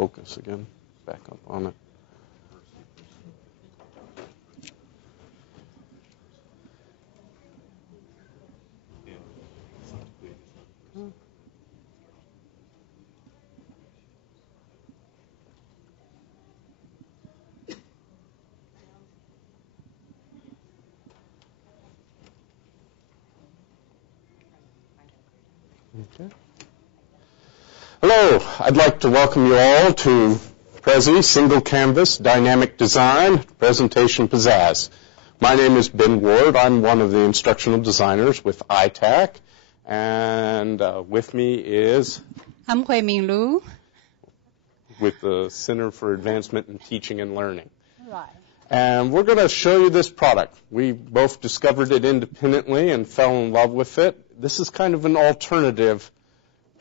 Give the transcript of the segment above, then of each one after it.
focus again. Back up on it. Okay. Hello, I'd like to welcome you all to Prezi Single Canvas Dynamic Design Presentation Pizzazz. My name is Ben Ward. I'm one of the instructional designers with ITAC, and with me is... I'm Huiming Lu. With the Center for Advancement in Teaching and Learning. Right. And we're going to show you this product. We both discovered it independently and fell in love with it. This is kind of an alternative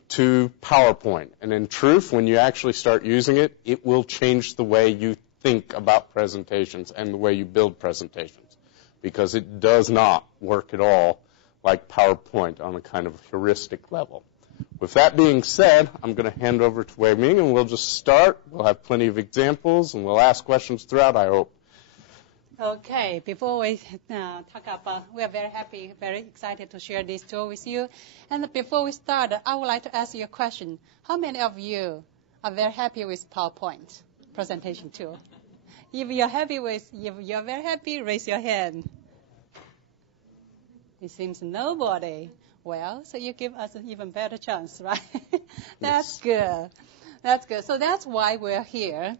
to PowerPoint. And in truth, when you actually start using it, it will change the way you think about presentations and the way you build presentations, because it does not work at all like PowerPoint on a kind of heuristic level. With that being said, I'm going to hand over to Huiming, and we'll just start. We'll have plenty of examples, and we'll ask questions throughout, I hope. Okay, before we talk about, we are very happy, very excited to share this tool with you. And before we start, I would like to ask you a question. How many of you are very happy with PowerPoint presentation tool? If you're very happy, raise your hand. It seems nobody. Well, so you give us an even better chance, right? That's good. That's good. So that's why we're here.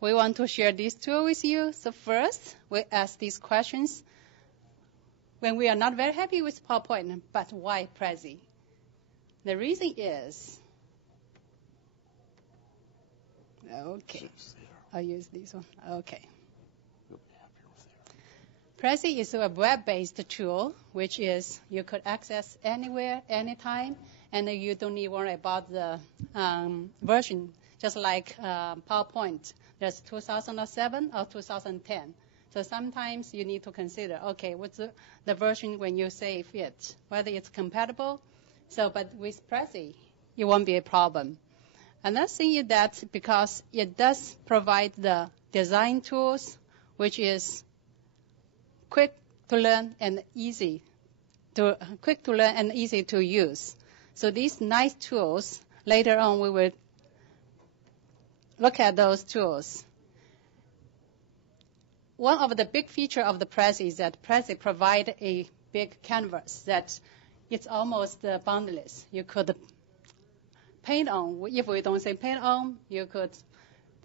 We want to share this tool with you. So first, we ask these questions. When we are not very happy with PowerPoint, but why Prezi? The reason is, okay, I'll use this one. Okay. Prezi is a web-based tool, which is you could access anywhere, anytime, and you don't need to worry about the version, just like PowerPoint. There's 2007 or 2010. So sometimes you need to consider, okay, what's the version when you save it, whether it's compatible. So, but with Prezi, it won't be a problem. Another thing is that because it does provide the design tools, which is quick to learn and easy to use. So these nice tools, later on we will look at those tools. One of the big features of the Prezi is that Prezi provides a big canvas that it's almost boundless. You could paint on. If we don't say paint on, you could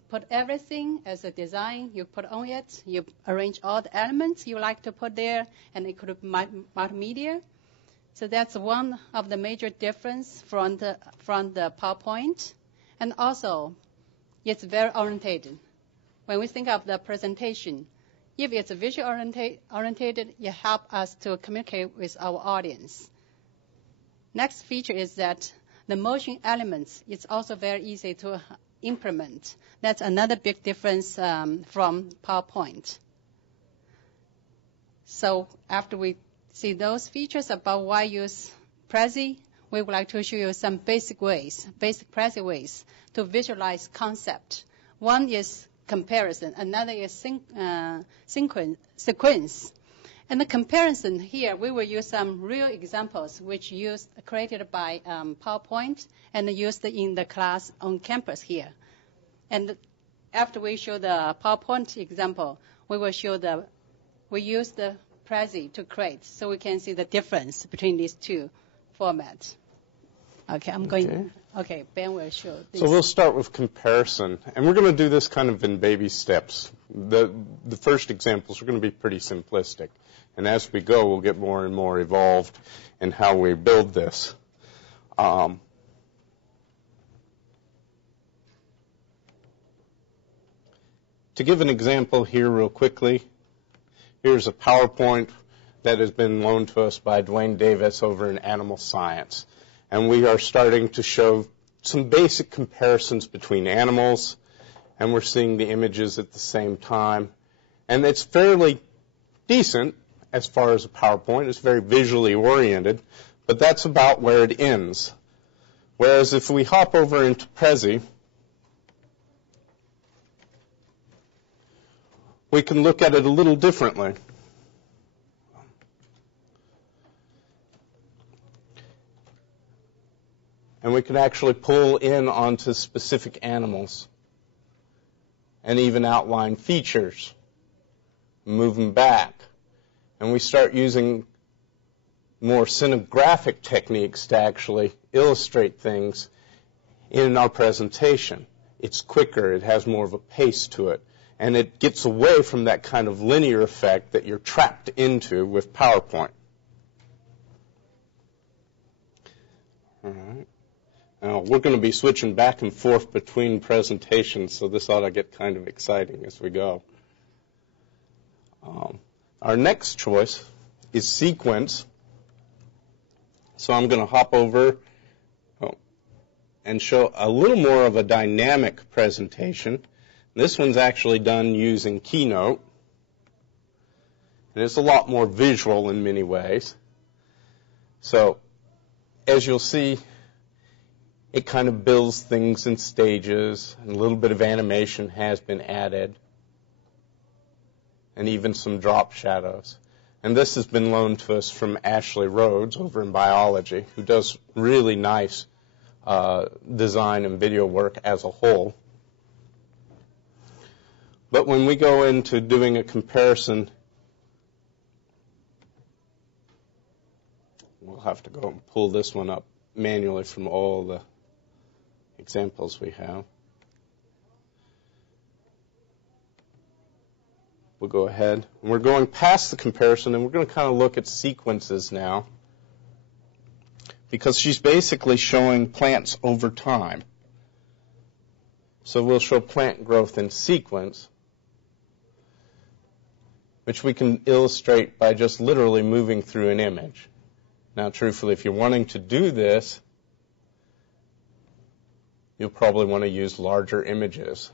put everything as a design. You put on it. You arrange all the elements you like to put there, and it could be multimedia. So that's one of the major difference from the PowerPoint. And also, it's very orientated. When we think of the presentation, if it's visual orientated, it helps us to communicate with our audience. Next feature is that the motion elements, it's also very easy to implement. That's another big difference from PowerPoint. So after we see those features about why use Prezi, we would like to show you some basic Prezi ways to visualize concept. One is comparison, another is sequence. And the comparison here, we will use some real examples which created by PowerPoint and used in the class on campus here. And after we show the PowerPoint example, we use the Prezi to create, so we can see the difference between these two formats. Okay, Ben will show this. So we'll start with comparison, and we're going to do this kind of in baby steps. The first examples are going to be pretty simplistic, and as we go, we'll get more and more evolved in how we build this. To give an example here real quickly, here's a PowerPoint that has been loaned to us by Dwayne Davis over in Animal Science. And we are starting to show some basic comparisons between animals, and we're seeing the images at the same time. And it's fairly decent as far as a PowerPoint. It's very visually oriented, but that's about where it ends. Whereas if we hop over into Prezi, we can look at it a little differently. And we can actually pull in onto specific animals and even outline features, move them back. And we start using more scenographic techniques to actually illustrate things in our presentation. It's quicker, it has more of a pace to it, and it gets away from that kind of linear effect that you're trapped into with PowerPoint. All right. Now, we're going to be switching back and forth between presentations, so this ought to get kind of exciting as we go. Our next choice is sequence. So I'm going to hop over and show a little more of a dynamic presentation. This one's actually done using Keynote, and it's a lot more visual in many ways. So as you'll see, it kind of builds things in stages, and a little bit of animation has been added, and even some drop shadows. And this has been loaned to us from Ashley Rhodes over in biology, who does really nice design and video work as a whole. But when we go into doing a comparison, we'll have to go and pull this one up manually from all the examples we have. We'll go ahead. And we're going past the comparison, and we're going to kind of look at sequences now, because she's basically showing plants over time. So we'll show plant growth in sequence, which we can illustrate by just literally moving through an image. Now, truthfully, if you're wanting to do this, you'll probably want to use larger images.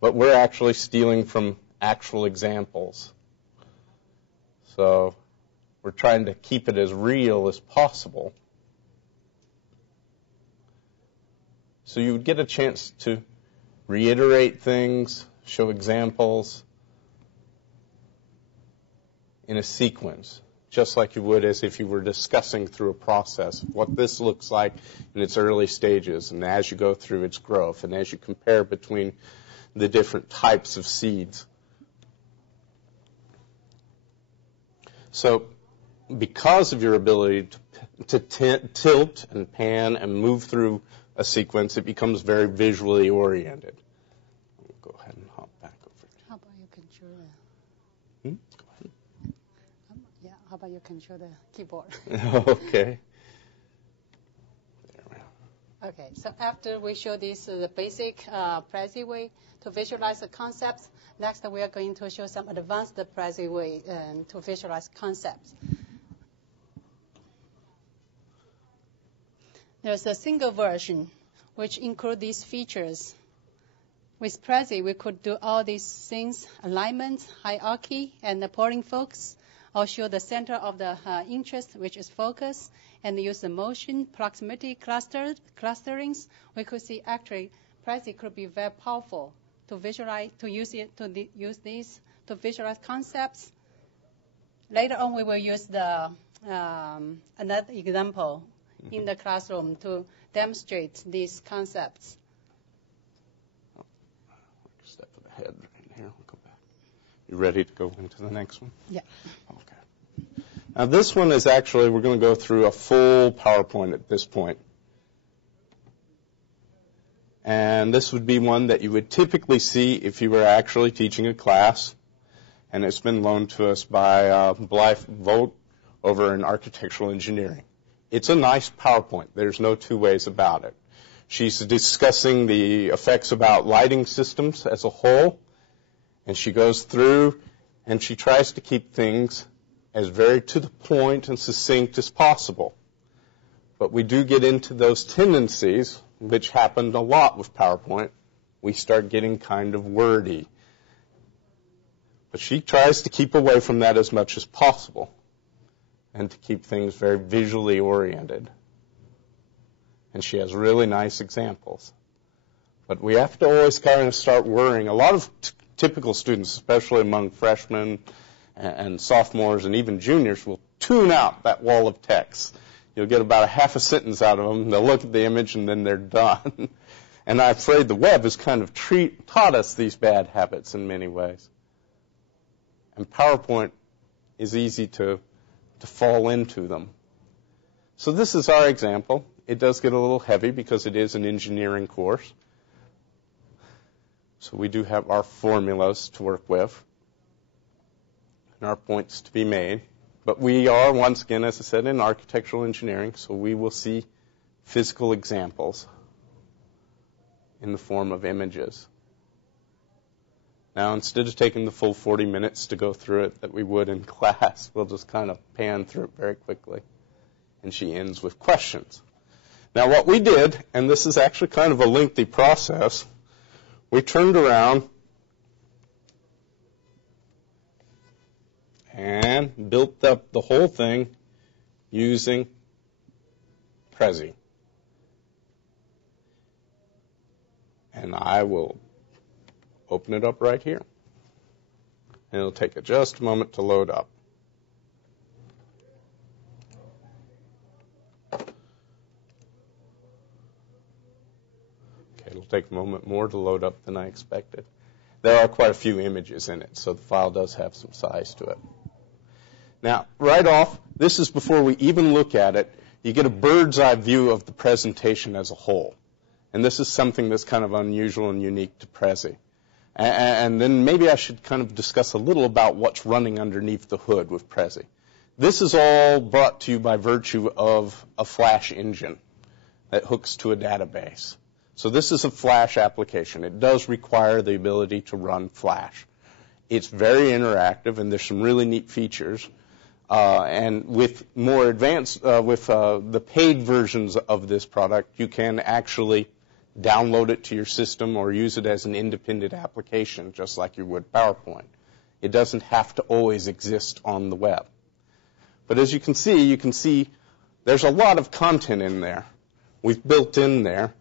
But we're actually stealing from actual examples. So we're trying to keep it as real as possible. So you would get a chance to reiterate things, show examples in a sequence, just like you would as if you were discussing through a process, what this looks like in its early stages, and as you go through its growth, and as you compare between the different types of seeds. So because of your ability to tilt and pan and move through a sequence, it becomes very visually oriented. We'll go ahead and hop back over. How about you control Go ahead. Yeah, how about you control the keyboard? Okay. There we are. Okay, so after we show this the basic Prezi way to visualize the concepts, next we are going to show some advanced Prezi way to visualize concepts. There's a single version which includes these features. With Prezi, we could do all these things: alignment, hierarchy, and the polling focus. I'll show the center of the interest, which is focus, and use the motion, proximity, clusterings. We could see actually Prezi could be very powerful to visualize, to use these to visualize concepts. Later on, we will use the another example in the classroom to demonstrate these concepts. Step ahead here. We'll go back. You ready to go into the next one? Yeah. Okay. Now this one is actually, we're going to go through a full PowerPoint at this point. And this would be one that you would typically see if you were actually teaching a class. And it's been loaned to us by Blythe Vogt over in architectural engineering. It's a nice PowerPoint. There's no two ways about it. She's discussing the effects about lighting systems as a whole, and she goes through and she tries to keep things as very to the point and succinct as possible. But we do get into those tendencies, which happened a lot with PowerPoint. We start getting kind of wordy. But she tries to keep away from that as much as possible and to keep things very visually oriented. And she has really nice examples. But we have to always kind of start worrying. A lot of typical students, especially among freshmen and sophomores and even juniors, will tune out that wall of text. You'll get about a half a sentence out of them. They'll look at the image, and then they're done. And I'm afraid the web has kind of taught us these bad habits in many ways. And PowerPoint is easy to fall into them. So this is our example. It does get a little heavy because it is an engineering course. So we do have our formulas to work with and our points to be made. But we are, once again, as I said, in architectural engineering, so we will see physical examples in the form of images. Now, instead of taking the full 40 minutes to go through it that we would in class, we'll just kind of pan through it very quickly. And she ends with questions. Now, what we did, and this is actually kind of a lengthy process, we turned around and built up the whole thing using Prezi. And I will open it up right here. And it'll take just a moment to load up. It'll take a moment more to load up than I expected. There are quite a few images in it, so the file does have some size to it. Now, right off, this is before we even look at it, you get a bird's eye view of the presentation as a whole. And this is something that's kind of unusual and unique to Prezi. And then maybe I should kind of discuss a little about what's running underneath the hood with Prezi. This is all brought to you by virtue of a Flash engine that hooks to a database. So this is a Flash application. It does require the ability to run Flash. It's very interactive, and there's some really neat features. And with more advanced, with the paid versions of this product, you can actually download it to your system or use it as an independent application, just like you would PowerPoint. It doesn't have to always exist on the web. But as you can see there's a lot of content in there. We've built in there.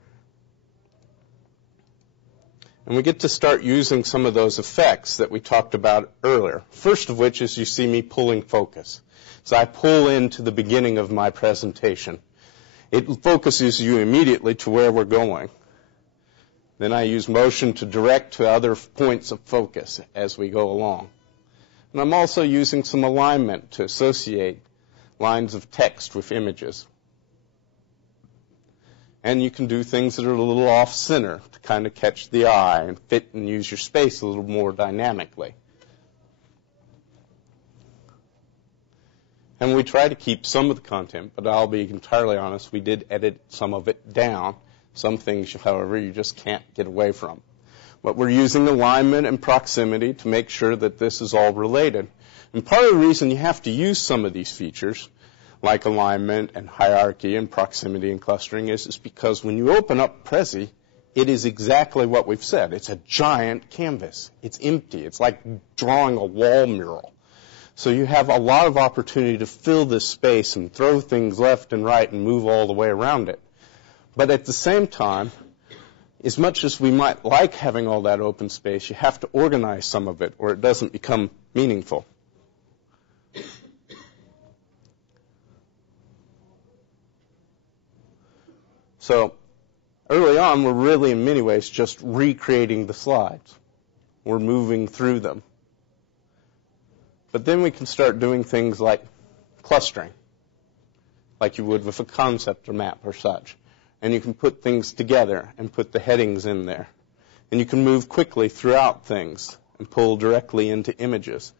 And we get to start using some of those effects that we talked about earlier. First of which is you see me pulling focus. So I pull into the beginning of my presentation. It focuses you immediately to where we're going. Then I use motion to direct to other points of focus as we go along. And I'm also using some alignment to associate lines of text with images. And you can do things that are a little off-center to kind of catch the eye and fit and use your space a little more dynamically. And we try to keep some of the content, but I'll be entirely honest, we did edit some of it down. Some things, however, you just can't get away from. But we're using alignment and proximity to make sure that this is all related. And part of the reason you have to use some of these features like alignment and hierarchy and proximity and clustering is because when you open up Prezi, it is exactly what we've said. It's a giant canvas. It's empty. It's like drawing a wall mural. So you have a lot of opportunity to fill this space and throw things left and right and move all the way around it. But at the same time, as much as we might like having all that open space, you have to organize some of it or it doesn't become meaningful. So early on, we're really in many ways just recreating the slides. We're moving through them. But then we can start doing things like clustering, like you would with a concept or map or such. And you can put things together and put the headings in there. And you can move quickly throughout things and pull directly into images.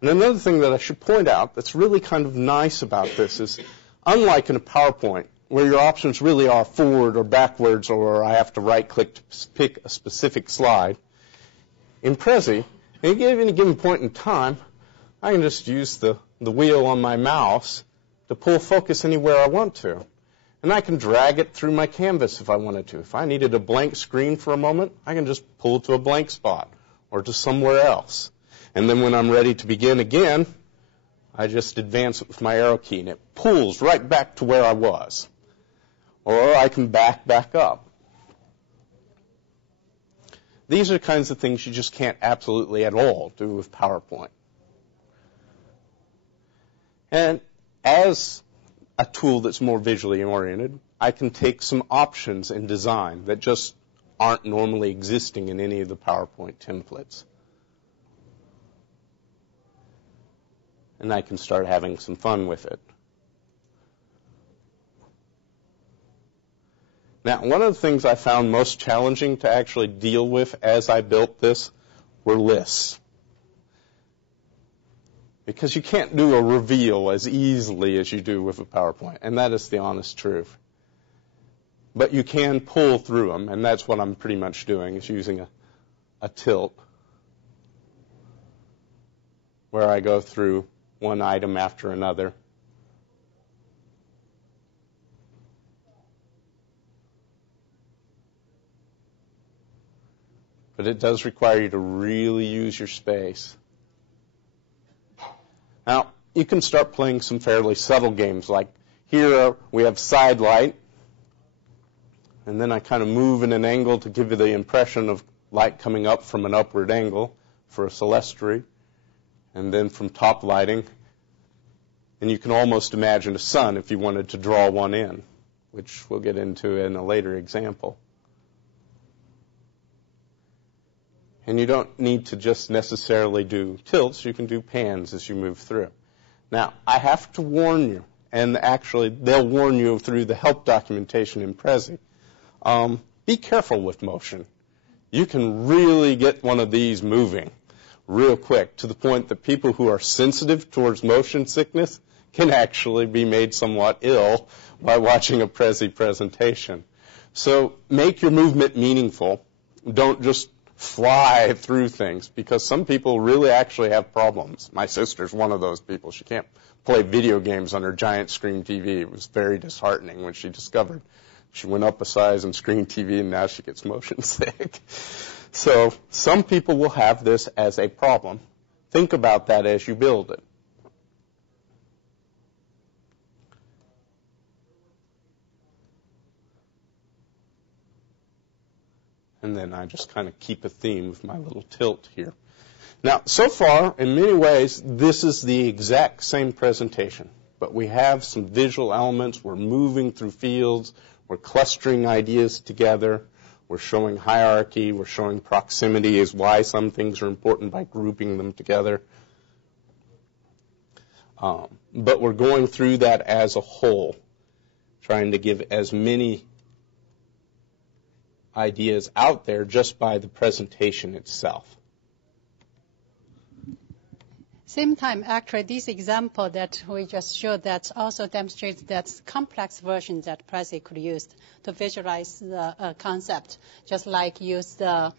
And another thing that I should point out that's really kind of nice about this is, unlike in a PowerPoint, where your options really are forward or backwards, or I have to right-click to pick a specific slide, in Prezi, at any given point in time, I can just use the wheel on my mouse to pull focus anywhere I want to. And I can drag it through my canvas if I wanted to. If I needed a blank screen for a moment, I can just pull it to a blank spot or to somewhere else. And then when I'm ready to begin again, I just advance it with my arrow key, and it pulls right back to where I was. Or I can back up. These are kinds of things you just can't absolutely at all do with PowerPoint. And as a tool that's more visually oriented, I can take some options in design that just aren't normally existing in any of the PowerPoint templates. And I can start having some fun with it. Now, one of the things I found most challenging to actually deal with as I built this were lists. Because you can't do a reveal as easily as you do with a PowerPoint, and that is the honest truth. But you can pull through them, and that's what I'm pretty much doing, is using a tilt where I go through one item after another. But it does require you to really use your space. Now, you can start playing some fairly subtle games, like here we have side light, and then I kind of move in an angle to give you the impression of light coming up from an upward angle for a celestry, and then from top lighting. And you can almost imagine a sun if you wanted to draw one in, which we'll get into in a later example. And you don't need to just necessarily do tilts. You can do pans as you move through. Now, I have to warn you, and actually they'll warn you through the help documentation in Prezi. Be careful with motion. You can really get one of these moving real quick to the point that people who are sensitive towards motion sickness can actually be made somewhat ill by watching a Prezi presentation. So make your movement meaningful. Don't just fly through things, because some people really actually have problems. My sister's one of those people. She can't play video games on her giant screen TV. It was very disheartening when she discovered she went up a size in screen TV and now she gets motion sick. So some people will have this as a problem. Think about that as you build it. And then I just kind of keep a theme with my little tilt here. Now, so far, in many ways, this is the exact same presentation. But we have some visual elements. We're moving through fields. We're clustering ideas together. We're showing hierarchy. We're showing proximity is why some things are important by grouping them together. But we're going through that as a whole, trying to give as many ideas out there just by the presentation itself. Same time, actually, this example that we just showed that also demonstrates that complex version that Prezi could use to visualize the concept, just like use the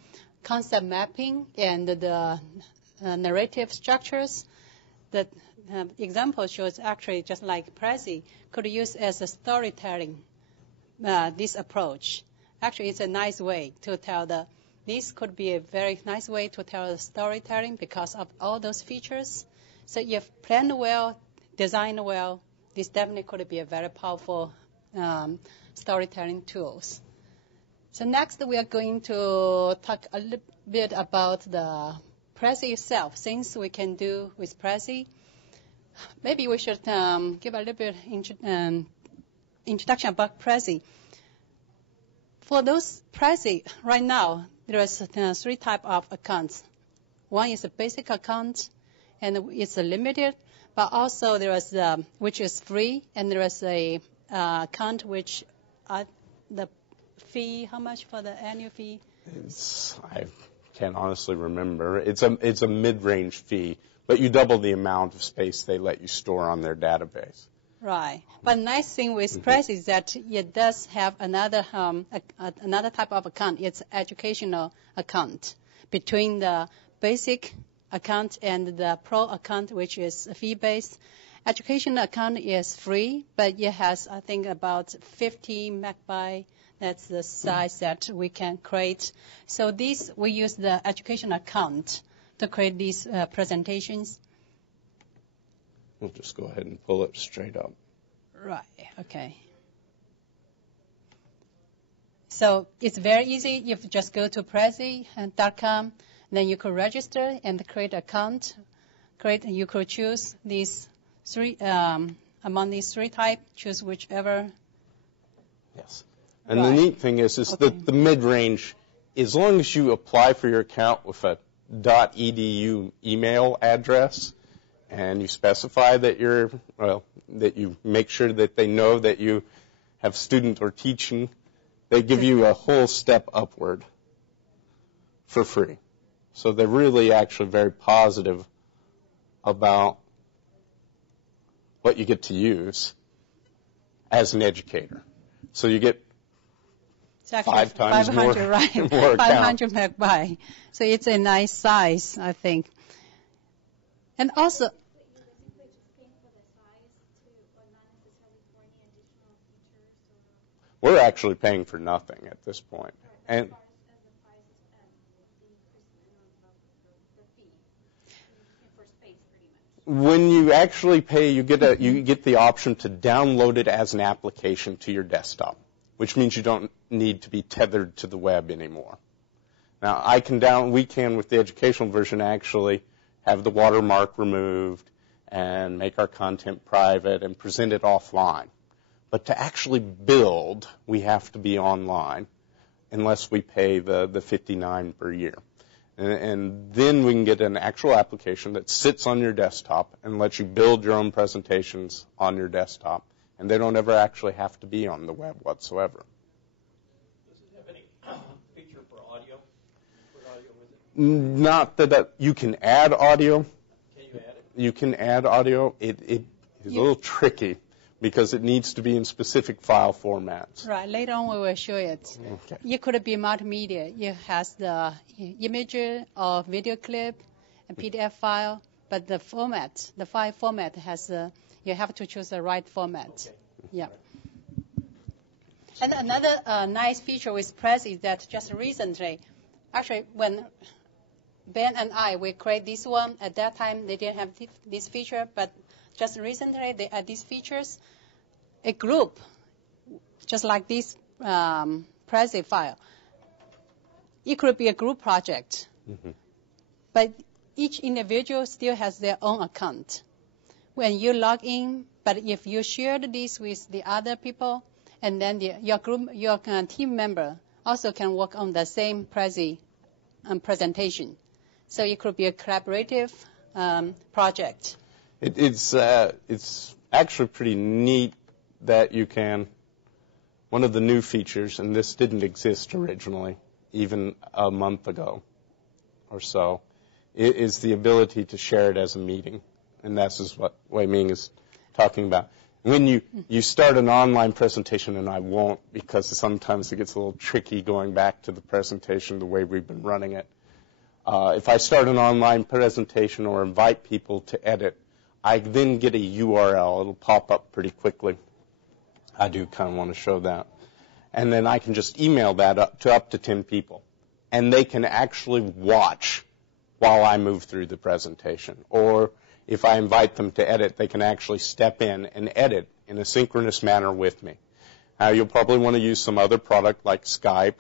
concept mapping and the narrative structures. The example shows actually just like Prezi could use as a storytelling this approach. Actually, it's a nice way to tell this could be a very nice way to tell the storytelling because of all those features. So if planned well, designed well, this definitely could be a very powerful storytelling tools. So next we are going to talk a little bit about the Prezi itself. Things we can do with Prezi. Maybe we should give a little bit introduction about Prezi. For those Prezi, right now, there is three types of accounts. One is a basic account, and it's limited, but also there is which is free, and there is a account which the fee. How much for the annual fee? I can't honestly remember. It's a mid-range fee, but you double the amount of space they let you store on their database. Right. But nice thing with Prezi is that it does have another type of account. It's educational account between the basic account and the pro account, which is fee-based. Educational account is free, but it has, I think, about 50 megabytes. That's the size that we can create. So we use the educational account to create these presentations. We'll just go ahead and pull it straight up. Right, okay. So it's very easy. You just go to Prezi.com, then you could register and create an account. You could choose these three, among these three types, choose whichever. Yes. And the neat thing is that the mid-range, as long as you apply for your account with a .edu email address, and you specify that that you make sure that they know that you have student or teaching, they give you a whole step upward for free. So they're really actually very positive about what you get to use as an educator. So you get 5 times 500, more, right? more 500 megabyte. So it's a nice size, I think. And also, we're actually paying for nothing at this point. And when you actually pay, you get the option to download it as an application to your desktop, which means you don't need to be tethered to the web anymore. Now, we can with the educational version actually have the watermark removed and make our content private and present it offline. But to actually build, we have to be online unless we pay the $59 per year. And then we can get an actual application that sits on your desktop and lets you build your own presentations on your desktop. And they don't ever actually have to be on the web whatsoever. Does it have any feature for audio? What audio is it? Not that you can add audio. Can you add it? You can add audio. It is a little tricky, because it needs to be in specific file formats. right, later on we will show it. Okay. It could be multimedia. It has the image or video clip, a PDF file, but the file format has, you have to choose the right format. Okay. Yeah. And another nice feature with Prezi is that just recently, actually when Ben and we create this one, at that time they didn't have this feature, but just recently they add these features. A group, just like this Prezi file, it could be a group project, but each individual still has their own account. When you log in, but if you shared this with the other people, and then your team member also can work on the same Prezi presentation. So it could be a collaborative project. It's actually pretty neat that you can, one of the new features, and this didn't exist originally, even a month ago or so, is the ability to share it as a meeting. And that's what Huiming is talking about. When you start an online presentation, and I won't because sometimes it gets a little tricky going back to the presentation the way we've been running it. If I start an online presentation or invite people to edit, I then get a URL. It'll pop up pretty quickly. I do kind of want to show that. And then I can just email that up to 10 people. And they can actually watch while I move through the presentation. Or if I invite them to edit, they can actually step in and edit in a synchronous manner with me. Now, you'll probably want to use some other product like Skype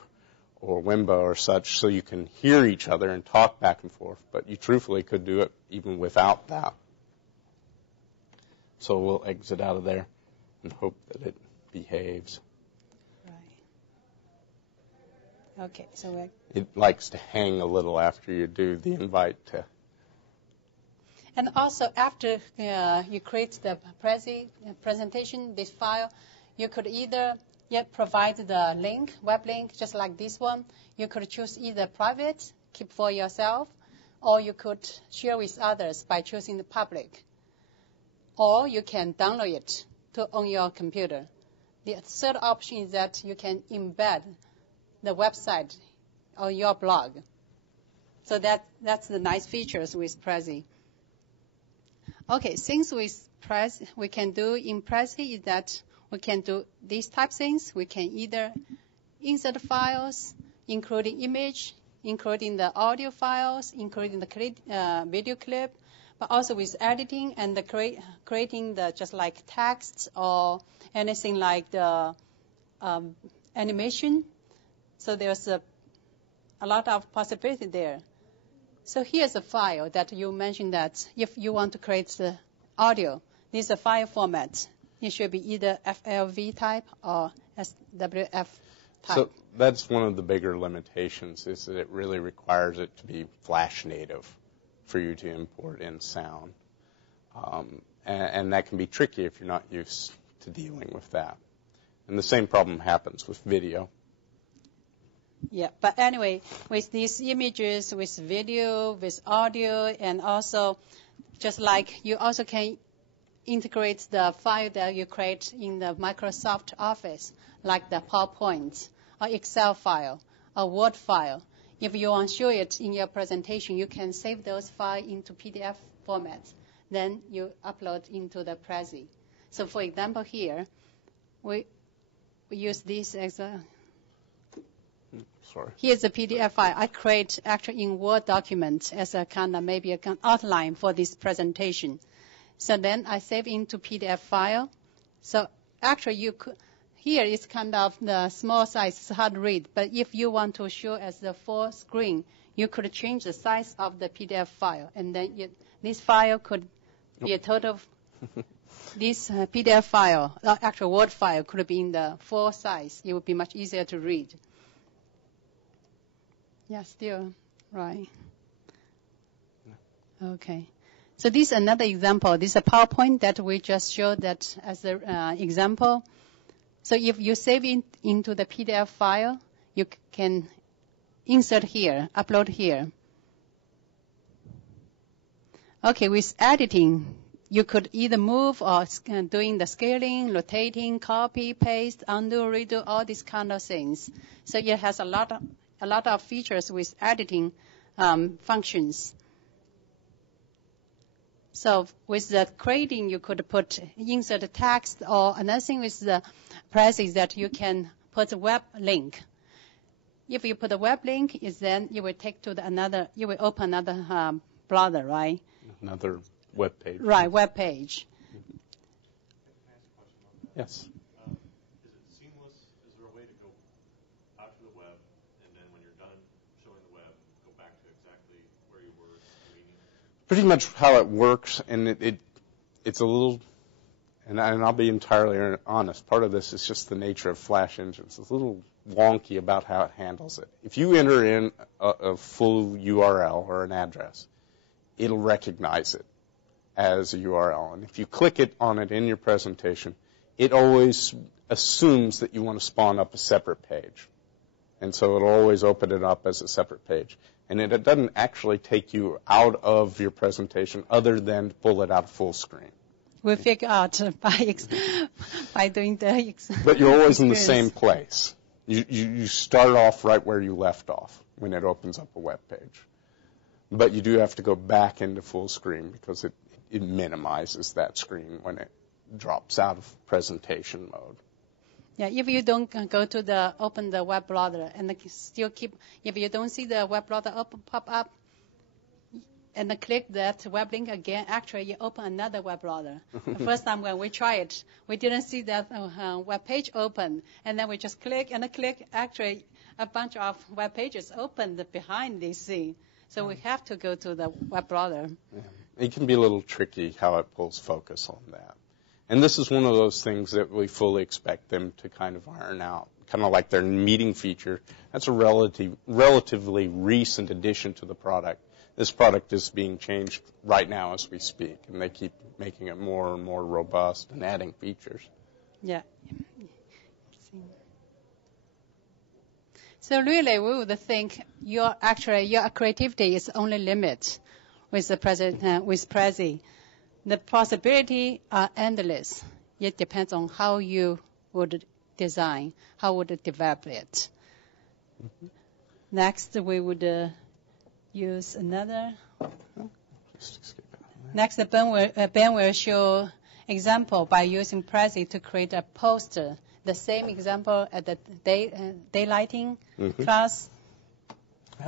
or Wimbo or such so you can hear each other and talk back and forth. But you truthfully could do it even without that. So we'll exit out of there and hope that it behaves. Right. Okay, so it likes to hang a little after you do the invite to. And also after you create the Prezi presentation, this file, you could either provide the link, web link, just like this one. You could choose either private, keep for yourself, or you could share with others by choosing the public. Or you can download it on your computer. The third option is that you can embed the website on your blog. So that's the nice features with Prezi. Okay, things with Prezi we can do in Prezi is that we can do these type things. We can either insert files, including image, including the audio files, including the video clip, but also with editing and creating the just like text or anything like the animation. So there's a lot of possibility there. So here's a file that you mentioned that if you want to create the audio, this is a file format. It should be either FLV type or SWF type. So that's one of the bigger limitations, is that it really requires it to be Flash native for you to import in sound. And that can be tricky if you're not used to dealing with that. And the same problem happens with video. Yeah, but anyway, with these images, with video, with audio, and also just like you also can integrate the file that you create in the Microsoft Office, like the PowerPoint or Excel file or Word file. If you want to show it in your presentation, you can save those files into PDF format. Then you upload into the Prezi. So for example here, we use this as a... Sorry. Here's a PDF file I create actually in Word document as a kind of maybe a kind of outline for this presentation. So then I save into PDF file. So actually you could, here is kind of the small size, it's hard to read, but if you want to show as the full screen, you could change the size of the PDF file, and then this file could be a total, this PDF file, actual Word file could be in the full size. It would be much easier to read. Yeah, still, right. Okay. So this is another example. This is a PowerPoint that we just showed that as an example. So if you save it into the PDF file, you can insert here, upload here. Okay, with editing, you could either move or doing the scaling, rotating, copy, paste, undo, redo, all these kind of things. So it has a lot of features with editing functions. So with the creating, you could insert text, or another thing with the Prezi is that you can put a web link. If you put a web link, then you will take to you will open another browser, right? Another web page. Right, web page. Yes. Is it seamless? Is there a way to go out to the web, and then when you're done showing the web, go back to exactly where you were reading? Pretty much how it works, and it's a little, and I'll be entirely honest, part of this is just the nature of Flash engines. It's a little wonky about how it handles it. If you enter in a full URL or an address, it'll recognize it as a URL. And if you click on it in your presentation, it always assumes that you want to spawn up a separate page. And so it'll always open it up as a separate page. And it doesn't actually take you out of your presentation other than to pull it out full screen. We figure out by doing the But you're always in the same place. You start off right where you left off when it opens up a web page. But you do have to go back into full screen because it minimizes that screen when it drops out of presentation mode. Yeah, if you don't go to open the web browser and still if you don't see the web browser pop up and click that web link again, actually you open another web browser. The first time when we tried it, we didn't see that web page open, and then we just click, actually a bunch of web pages opened behind this thing. So we have to go to the web browser. Yeah. It can be a little tricky how it pulls focus on that. And this is one of those things that we fully expect them to kind of iron out, kind of like their meeting feature. That's a relatively recent addition to the product. This product is being changed right now as we speak, and they keep making it more and more robust and adding features. Yeah. So really, we would think your creativity is only limit with Prezi. The possibility are endless. It depends on how you would design, how would develop it. Mm-hmm. Next, we would use another. Next, Ben will show example by using Prezi to create a poster. The same example at the daylighting class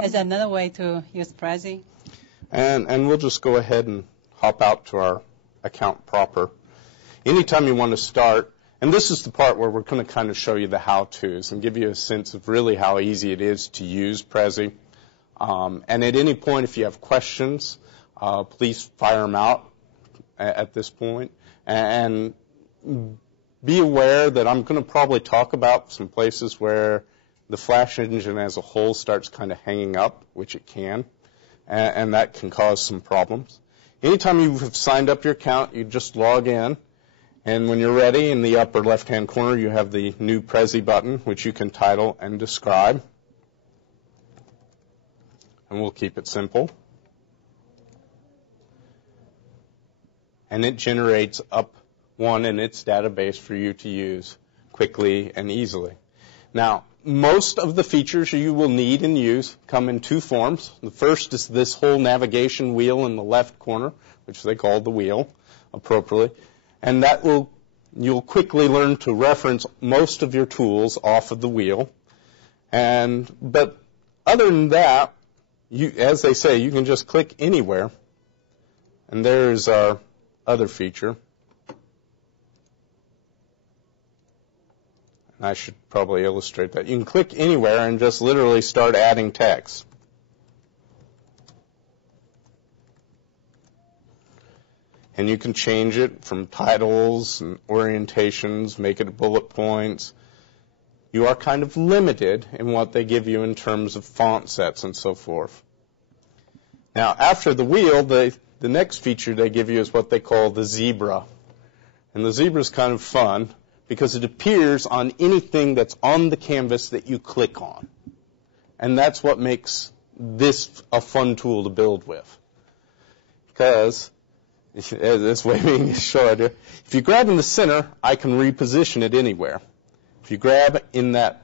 is another way to use Prezi. And we'll just go ahead and hop out to our account proper. Anytime you want to start, And this is the part where we're going to kind of show you the how-tos and give you a sense of really how easy it is to use Prezi. And at any point, if you have questions, please fire them out at this point. And be aware that I'm going to probably talk about some places where the Flash engine as a whole starts kind of hanging up, which it can, and that can cause some problems. Anytime you have signed up your account, you just log in, and when you're ready, in the upper left-hand corner, you have the new Prezi button, which you can title and describe. And we'll keep it simple. And it generates up one in its database for you to use quickly and easily. Now, most of the features you will need and use come in two forms. The first is this whole navigation wheel in the left corner, which they call the wheel appropriately. And that you'll quickly learn to reference most of your tools off of the wheel. But other than that, as they say, you can just click anywhere. And there's our other feature. I should probably illustrate that. You can click anywhere and just literally start adding text. And you can change it from titles and orientations, make it bullet points. You are kind of limited in what they give you in terms of font sets and so forth. Now, after the wheel, the next feature they give you is what they call the zebra. And the zebra is kind of fun, because it appears on anything that's on the canvas that you click on. And that's what makes this a fun tool to build with. Because, as this Huiming is showing you, if you grab in the center, I can reposition it anywhere. If you grab in that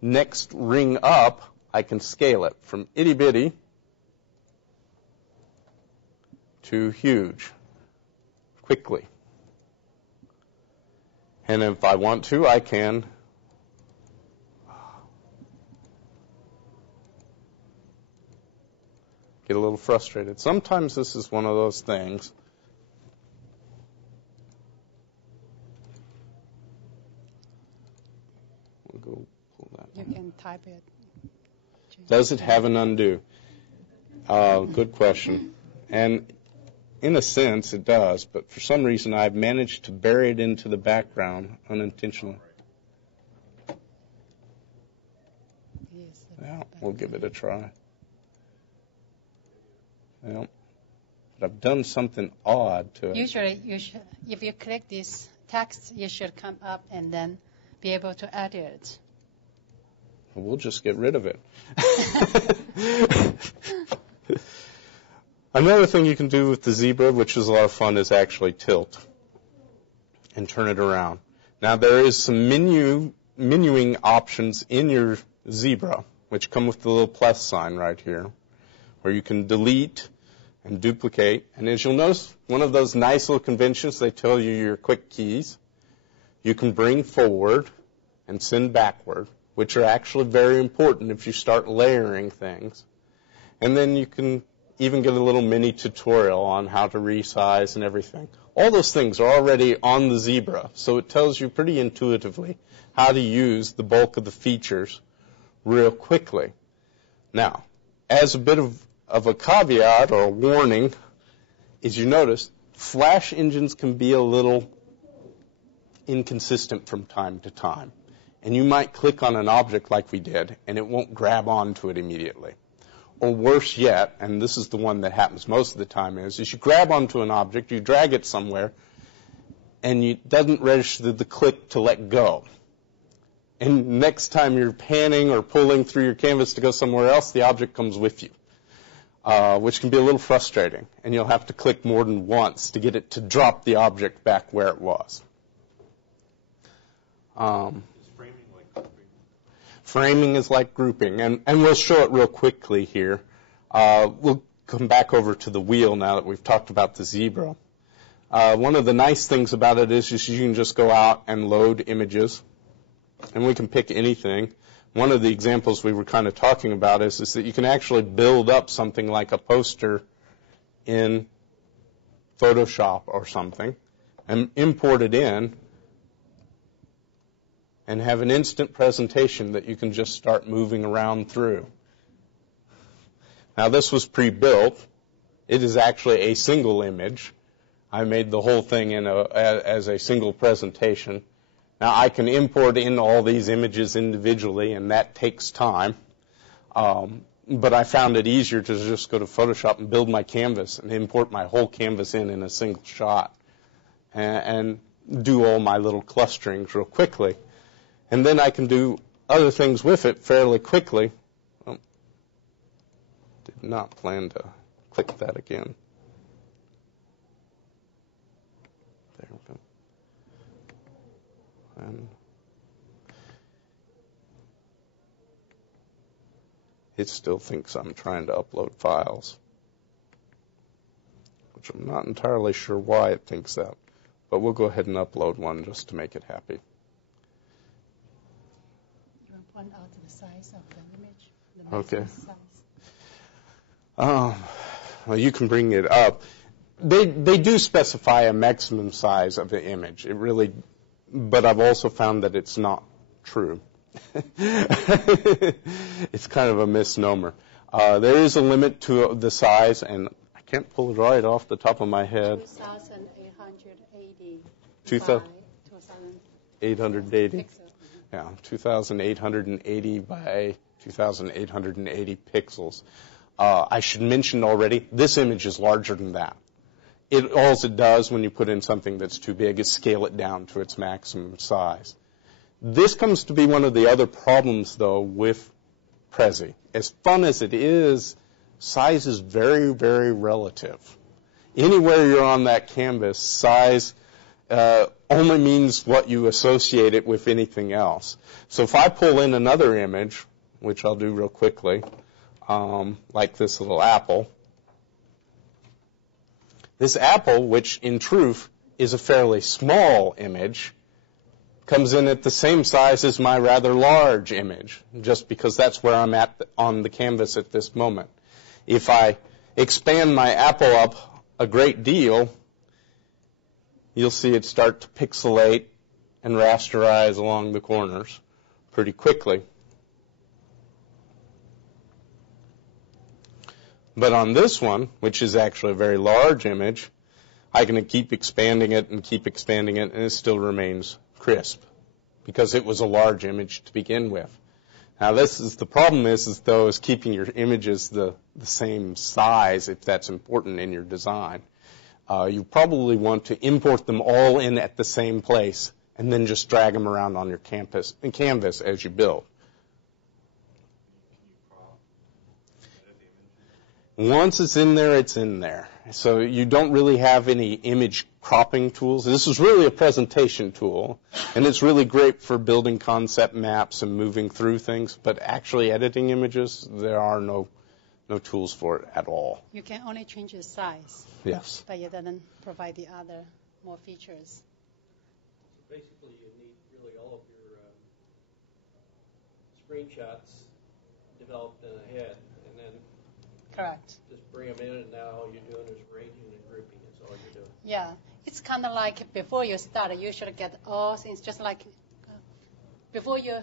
next ring up, I can scale it from itty-bitty to huge quickly. And if I want to, I can get a little frustrated. Sometimes this is one of those things. We'll go pull that You one. can type it. Does it have an undo? Good question. And in a sense, it does, but for some reason, I've managed to bury it into the background unintentionally. Yeah, we'll give it a try. Well, but I've done something odd to it. Usually, if you click this text, you should come up and then be able to edit it. We'll just get rid of it. Another thing you can do with the zebra, which is a lot of fun, is actually tilt and turn it around. Now, there is some menuing options in your zebra, which come with the little plus sign right here, where you can delete and duplicate. And as you'll notice, one of those nice little conventions, they tell you your quick keys. You can bring forward and send backward, which are actually very important if you start layering things. And then you can even get a little mini tutorial on how to resize and everything. All those things are already on the zebra, so it tells you pretty intuitively how to use the bulk of the features real quickly. Now, as a bit of a caveat or a warning, as you notice, Flash engines can be a little inconsistent from time to time. And you might click on an object like we did, and it won't grab onto it immediately. Or worse yet, and this is the one that happens most of the time, is you grab onto an object, you drag it somewhere, and it doesn't register the click to let go. And next time you're panning or pulling through your canvas to go somewhere else, the object comes with you, which can be a little frustrating. And you'll have to click more than once to get it to drop the object back where it was. Framing is like grouping, and we'll show it real quickly here. We'll come back over to the wheel now that we've talked about the zebra. One of the nice things about it is you can just go out and load images, and we can pick anything. One of the examples we were kind of talking about is that you can actually build up something like a poster in Photoshop or something and import it in and have an instant presentation that you can just start moving around through. Now, this was pre-built. It is actually a single image. I made the whole thing as a single presentation. Now, I can import in all these images individually, and that takes time. But I found it easier to just go to Photoshop and build my canvas and import my whole canvas in a single shot and do all my little clusterings real quickly. And then I can do other things with it fairly quickly. Oh, did not plan to click that again. There we go. And it still thinks I'm trying to upload files, which I'm not entirely sure why it thinks that. But we'll go ahead and upload one just to make it happy. You want to point out the size of the image? The Okay. size. Well, you can bring it up. They do specify a maximum size of the image. It really, but I've also found that it's not true. It's kind of a misnomer. There is a limit to the size, and I can't pull it right off the top of my head. 2,880 2,880. pixels. Yeah, 2,880 by 2,880 pixels. I should mention already, this image is larger than that. All it does when you put in something that's too big is scale it down to its maximum size. This comes to be one of the other problems, though, with Prezi. As fun as it is, size is very, very relative. Anywhere you're on that canvas, size only means what you associate it with anything else. So if I pull in another image, which I'll do real quickly, like this little apple. This apple, which in truth is a fairly small image, comes in at the same size as my rather large image, just because that's where I'm at on the canvas at this moment. If I expand my apple up a great deal, you'll see it start to pixelate and rasterize along the corners pretty quickly. But on this one, which is actually a very large image, I can keep expanding it, and it still remains crisp because it was a large image to begin with. Now, the problem is keeping your images the same size, if that's important in your design. You probably want to import them all in at the same place and then just drag them around on your canvas as you build. Once it's in there, it's in there. So you don't really have any image cropping tools. This is really a presentation tool, and it's really great for building concept maps and moving through things, but actually editing images, there are no tools for it at all. You can only change the size. Yes. But it doesn't provide the other more features. So basically, you need really all of your screenshots developed in a head, and then Correct. just bring them in, and now all you're doing is arranging and grouping. That's all you're doing. Yeah. It's kind of like before you start, you should get all things just like before you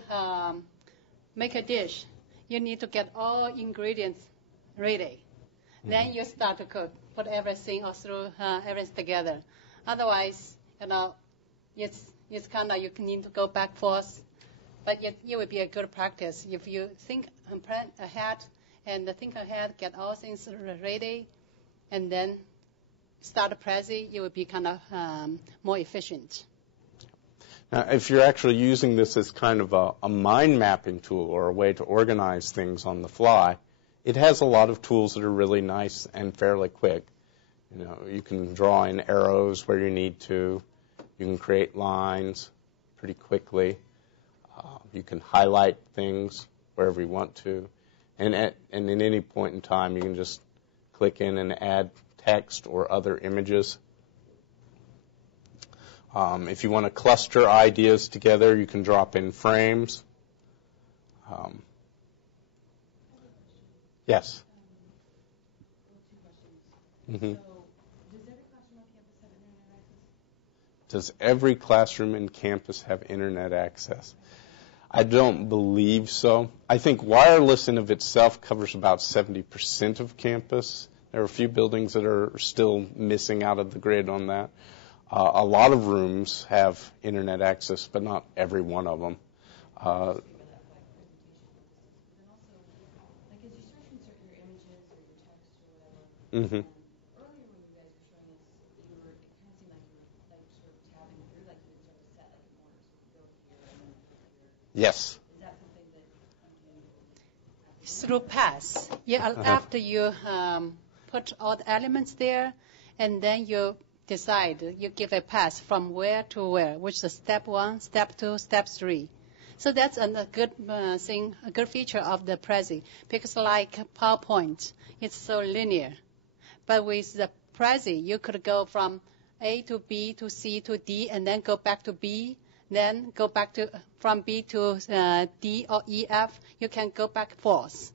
make a dish, you need to get all ingredients ready. Mm-hmm. Then you start to cook, put everything all through everything together. Otherwise, it's kind of you need to go back and forth. But it would be a good practice if you think and plan ahead and think ahead, get all things ready, and then start Prezi, it would be kind of more efficient. Now, if you're actually using this as kind of a mind mapping tool or a way to organize things on the fly, it has a lot of tools that are really nice and fairly quick. You can draw in arrows where you need to. You can create lines pretty quickly. You can highlight things wherever you want to. And at any point in time, you can just click in and add text or other images. If you want to cluster ideas together, you can drop in frames. Yes. Mm-hmm. Does every classroom on campus have internet access? I don't believe so. I think wireless in of itself covers about 70% of campus. There are a few buildings that are still missing out of the grid on that. A lot of rooms have internet access, but not every one of them. Mm-hmm. Earlier when you guys were showing us, it kind of seemed like you were sort of tabbing through, like you would sort of set like more sort of build here and then build here. Yes. Is that something that you can Through pass. Yeah, after you put all the elements there, and then you decide, you give a pass from where to where, which is step 1, step 2, step 3. So that's a good thing, a good feature of the Prezi, because like PowerPoint, it's so linear. But with the Prezi, you could go from A to B to C to D, and then go back to B, then go back to from B to D or E, F. You can go back and forth.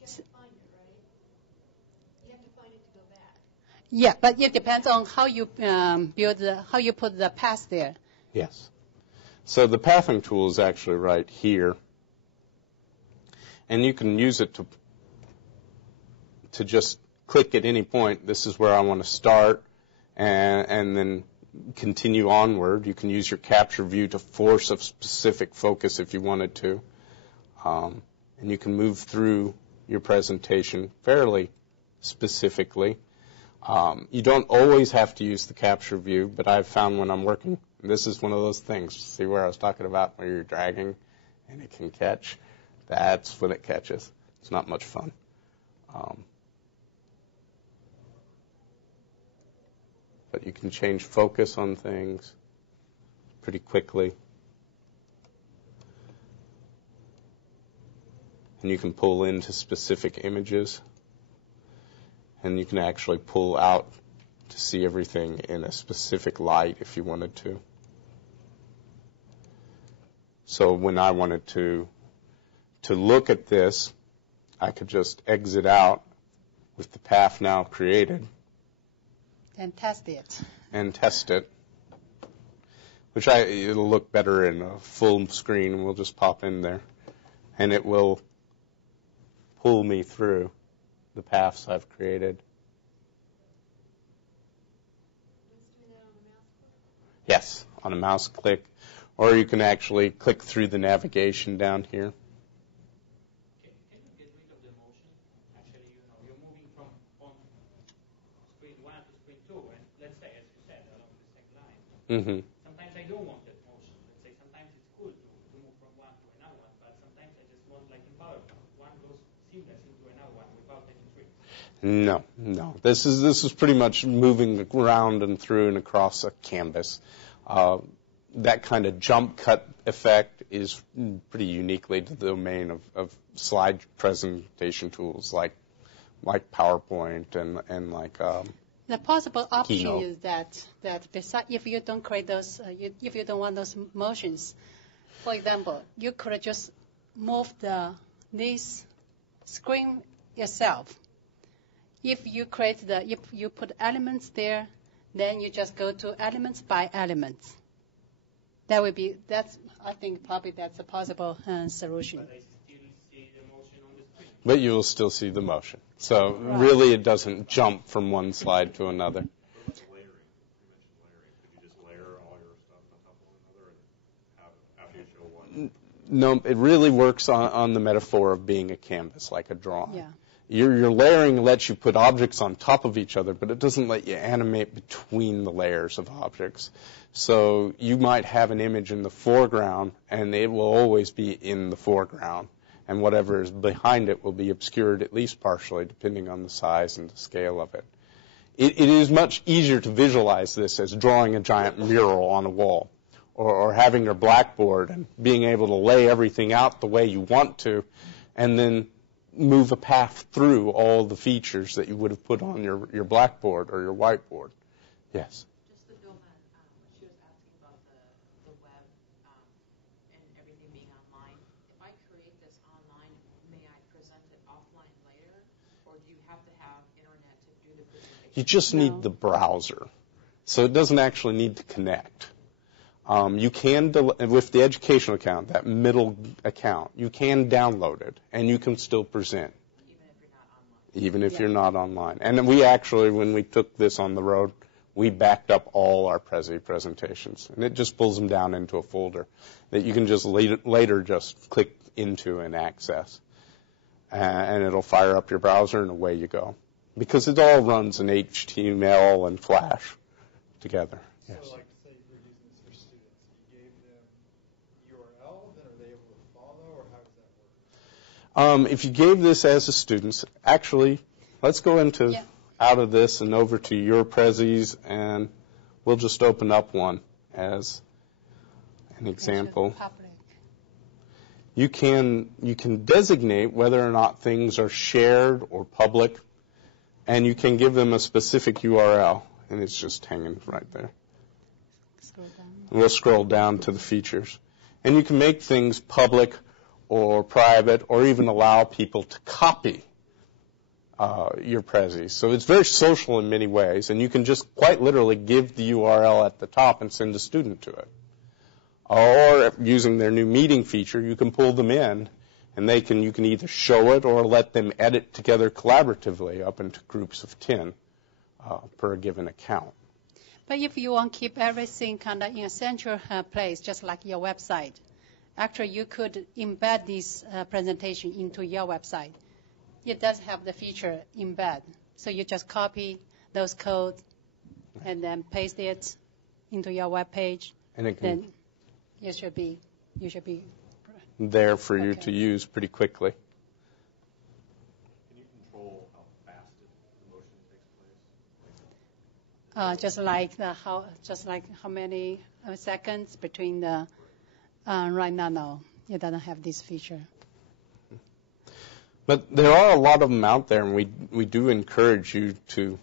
You have to find it, right? You have to find it to go back. Yeah, but it depends on how you how you put the path there. Yes. So the pathing tool is actually right here, and you can use it to just click at any point. This is where I want to start, and then continue onward. You can use your capture view to force a specific focus if you wanted to, and you can move through your presentation fairly specifically. You don't always have to use the capture view, but I've found when I'm working, this is one of those things. See where I was talking about where you're dragging and it can catch? That's when it catches. It's not much fun. But you can change focus on things pretty quickly. And you can pull into specific images. And you can actually pull out to see everything in a specific light if you wanted to. So when I wanted to look at this, I could just exit out with the path now created. And test it. And test it. It'll look better in a full screen. We'll just pop in there. And it will pull me through the paths I've created. Yes, on a mouse click. Or you can actually click through the navigation down here. Can you get rid of the motion? Actually, you're moving from on screen 1 to screen 2, and let's say, as you said, along the same line. Mm-hmm. Sometimes I don't want that motion. Let's say sometimes it's cool to move from one to another one, but sometimes I just want, like in PowerPoint, one goes seamless into another one without any tricks. No. This is pretty much moving around and through and across a canvas. That kind of jump cut effect is pretty uniquely to the domain of slide presentation tools like PowerPoint and like the possible option Keynote. is that besides, if you don't create those, if you don't want those motions, for example, you could just move this screen yourself. If you put elements there, then you just go to elements by elements. I think probably that's a possible solution. But I still see the motion on the screen. But you will still see the motion. So really it doesn't jump from one slide to another. What about layering? You mentioned layering. Could you just layer all your stuff on top of one another and have after you show one? No, it really works on the metaphor of being a canvas, like a drawing. Yeah. Your layering lets you put objects on top of each other, but it doesn't let you animate between the layers of objects. So you might have an image in the foreground, and it will always be in the foreground. And whatever is behind it will be obscured at least partially, depending on the size and the scale of it. It is much easier to visualize this as drawing a giant mural on a wall, or having your blackboard and being able to lay everything out the way you want to, and then move a path through all the features that you would have put on your blackboard or your whiteboard. Yes? Just to build on what she was asking about the web and everything being online. If I create this online, may I present it offline later? Or do you have to have internet to do the presentation? You just need the browser. So it doesn't actually need to connect. You can, with the educational account, that middle account, you can download it, and you can still present. Even if you're not online. And we actually, when we took this on the road, we backed up all our Prezi presentations. And it just pulls them down into a folder that you can just later just click into and access. And it'll fire up your browser, and away you go. Because it all runs in HTML and Flash together. So, Yes. like, say you're using this for students, you gave them URL, then are they able to follow, or how does that work? If you gave this as a student, actually, let's go into out of this and over to your Prezis, and we'll just open up one as an example. You can designate whether or not things are shared or public, and you can give them a specific URL, and it's just hanging right there. We'll scroll down to the features. And you can make things public or private, or even allow people to copy your Prezi. So it's very social in many ways, and you can just quite literally give the URL at the top and send a student to it. Or using their new meeting feature, you can pull them in, and you can either show it or let them edit together collaboratively up into groups of 10 per given account. But if you want to keep everything kind of in a central place, just like your website, actually you could embed this presentation into your website. It does have the feature embed. So you just copy those codes and then paste it into your web page. And it can then you should be there for you to use pretty quickly. Can you control how fast the motion takes place? just like how many seconds between the right now. No, it doesn't have this feature. But there are a lot of them out there, and we do encourage you to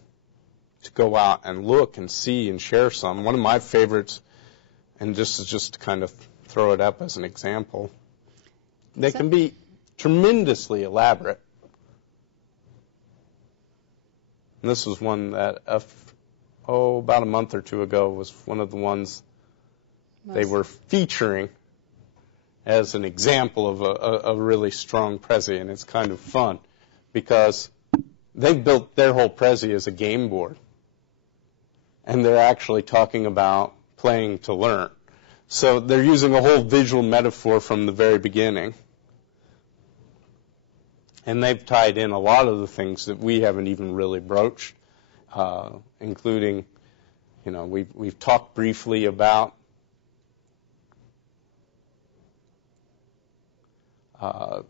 go out and look and see and share some. One of my favorites, and this is just to kind of throw it up as an example, they can be tremendously elaborate. And this was one that, about a month or two ago, was one of the ones they were featuring as an example of a really strong Prezi, and it's kind of fun because they built their whole Prezi as a game board, and they're actually talking about playing to learn. So they're using a whole visual metaphor from the very beginning, and they've tied in a lot of the things that we haven't even really broached, including, we've talked briefly about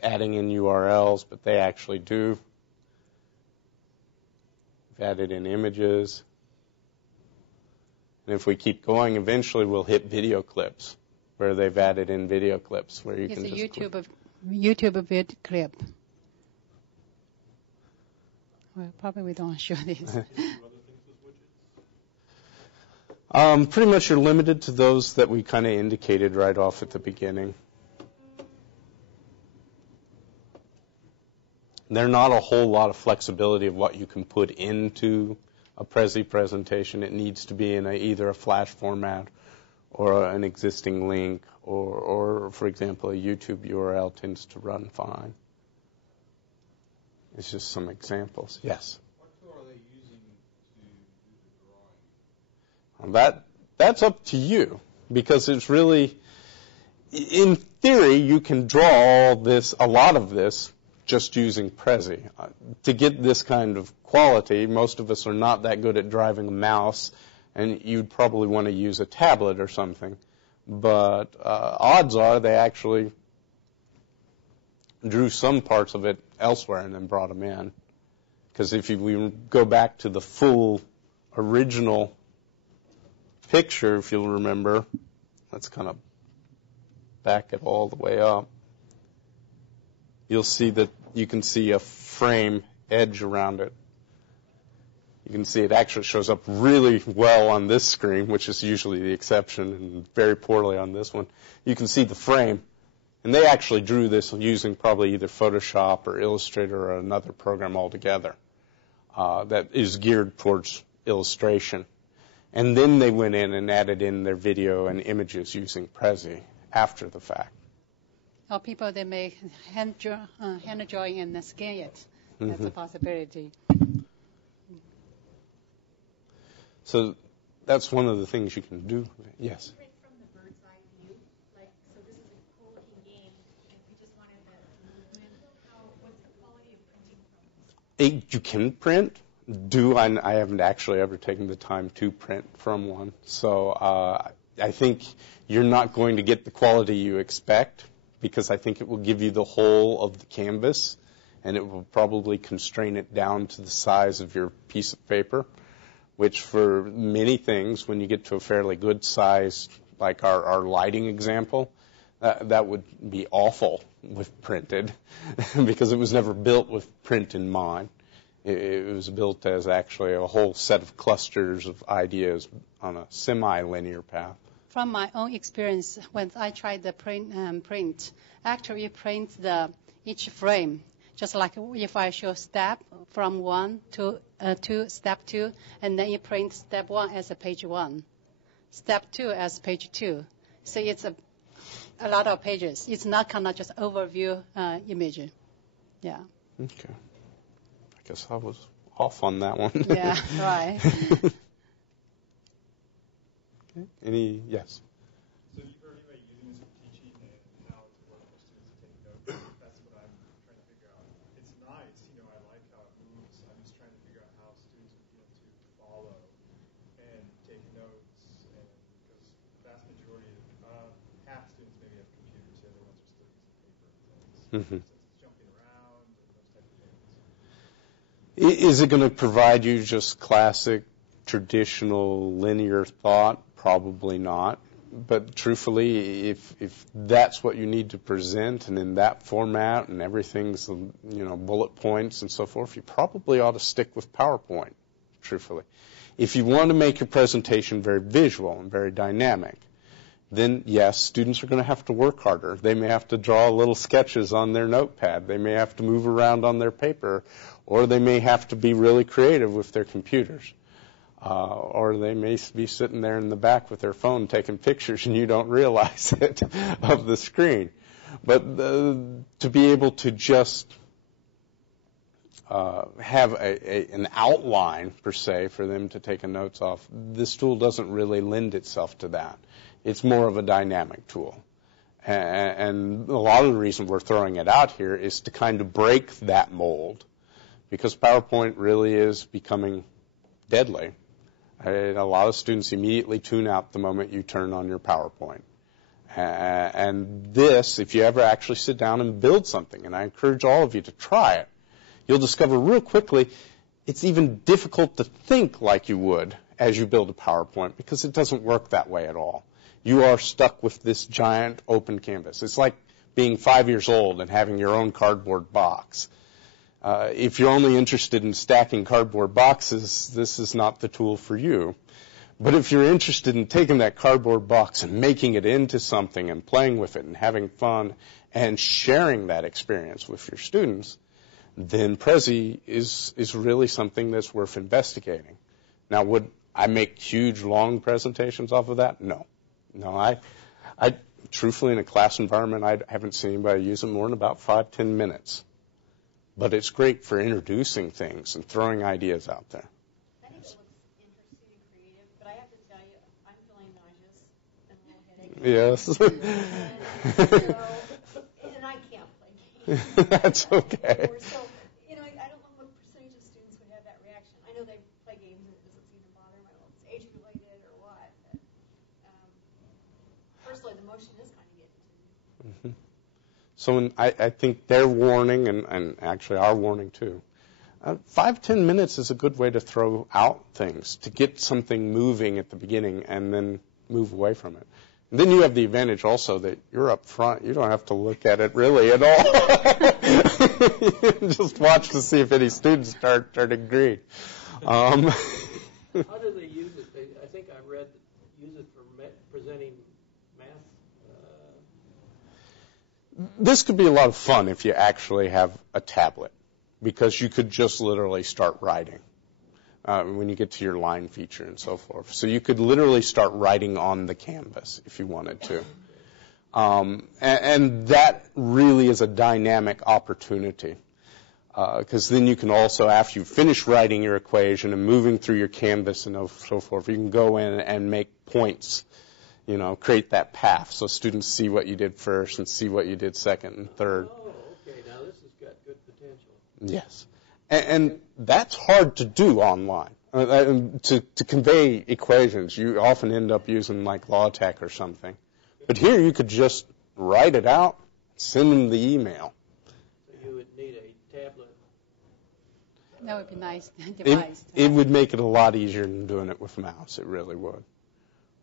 adding in URLs, but they actually do. We've added in images. And if we keep going, eventually we'll hit video clips, where they've added in video clips where you can just YouTube vid clip. Well, probably we don't show this. Pretty much you're limited to those that we kind of indicated right off at the beginning. There's not a whole lot of flexibility of what you can put into a Prezi presentation. It needs to be in either a Flash format or an existing link, or for example, a YouTube URL tends to run fine. It's just some examples. Yes? What tool are they using to do the drawing? That's up to you, because it's really, in theory, you can draw a lot of this, just using Prezi. To get this kind of quality, most of us are not that good at driving a mouse, and you'd probably want to use a tablet or something. But odds are they actually drew some parts of it elsewhere and then brought them in. Because if we go back to the full original picture, if you'll remember, let's kind of back it all the way up. You'll see that you can see a frame edge around it. You can see it actually shows up really well on this screen, which is usually the exception, and very poorly on this one. You can see the frame. And they actually drew this using probably either Photoshop or Illustrator or another program altogether that is geared towards illustration. And then they went in and added in their video and images using Prezi after the fact. Or people, they may hand drawing and scan it. That's a possibility. So that's one of the things you can do. Yes? Print from the bird's eye view. Like, so this is a cool-looking game, and we just wanted the movement. What's the quality of printing from this? You can print. I haven't actually ever taken the time to print from one. So I think you're not going to get the quality you expect, because I think it will give you the whole of the canvas, and it will probably constrain it down to the size of your piece of paper, which for many things, when you get to a fairly good size, like our lighting example, that would be awful with printed because it was never built with print in mind. It was built as actually a whole set of clusters of ideas on a semi-linear path. From my own experience, when I tried the print, actually it prints each frame. Just like if I show step from 1 to step 2, and then it prints step 1 as a page 1, step 2 as page 2. So it's a lot of pages. It's not kind of just overview image. Yeah. Okay. I guess I was off on that one. Yeah, right. Okay. Yes? So you've already been using this for teaching and how it's worked for students to take notes. That's what I'm trying to figure out. It's nice, I like how it moves. I'm just trying to figure out how students would be able to follow and take notes. And because the vast majority of half students maybe have computers, the other ones are still using paper and things. So it's jumping around and those type of things. Is it going to provide you just classic, traditional, linear thought? Probably not. But truthfully, if that's what you need to present and in that format and everything's, bullet points and so forth, you probably ought to stick with PowerPoint, truthfully. If you want to make your presentation very visual and very dynamic, then yes, students are going to have to work harder. They may have to draw little sketches on their notepad. They may have to move around on their paper, or they may have to be really creative with their computers. Or they may be sitting there in the back with their phone taking pictures and you don't realize it of the screen. But to be able to just have an outline, per se, for them to take notes off, this tool doesn't really lend itself to that. It's more of a dynamic tool. And a lot of the reason we're throwing it out here is to kind of break that mold, because PowerPoint really is becoming deadly. A lot of students immediately tune out the moment you turn on your PowerPoint. And this, if you ever actually sit down and build something, and I encourage all of you to try it, you'll discover real quickly it's even difficult to think like you would as you build a PowerPoint, because it doesn't work that way at all. You are stuck with this giant open canvas. It's like being 5 years old and having your own cardboard box. If you're only interested in stacking cardboard boxes, this is not the tool for you. But if you're interested in taking that cardboard box and making it into something and playing with it and having fun and sharing that experience with your students, then Prezi is really something that's worth investigating. Now, would I make huge, long presentations off of that? No. I truthfully, in a class environment, I haven't seen anybody use it more than about 5-10 minutes. But it's great for introducing things and throwing ideas out there. I think it looks interesting and creative, but I have to tell you, I'm feeling nauseous and a little headache. Yes. And I can't play games. That's okay. So, I don't know what percentage of students would have that reaction. I know they play games and it doesn't seem to bother them. I don't know if it's age-related or what. But, personally, the motion is kind of getting to me. Mm-hmm. So I think their warning, and actually our warning too, 5-10 minutes is a good way to throw out things, to get something moving at the beginning and then move away from it. And then you have the advantage also that you're up front. You don't have to look at it really at all. Just watch to see if any students start turning green. How do they use it? I think I read use it for presenting math. This could be a lot of fun if you actually have a tablet, because you could just literally start writing. when you get to your line feature and so forth. So you could literally start writing on the canvas if you wanted to. And that really is a dynamic opportunity. Because then you can also, after you finish writing your equation and moving through your canvas and so forth, you can go in and make points, create that path so students see what you did first and see what you did second and third. Oh, okay. Now this has got good potential. Yes. And that's hard to do online. To convey equations, you often end up using like LaTeX or something. But here you could just write it out, send them the email. So you would need a tablet. That would be nice device. It would make it a lot easier than doing it with a mouse. It really would.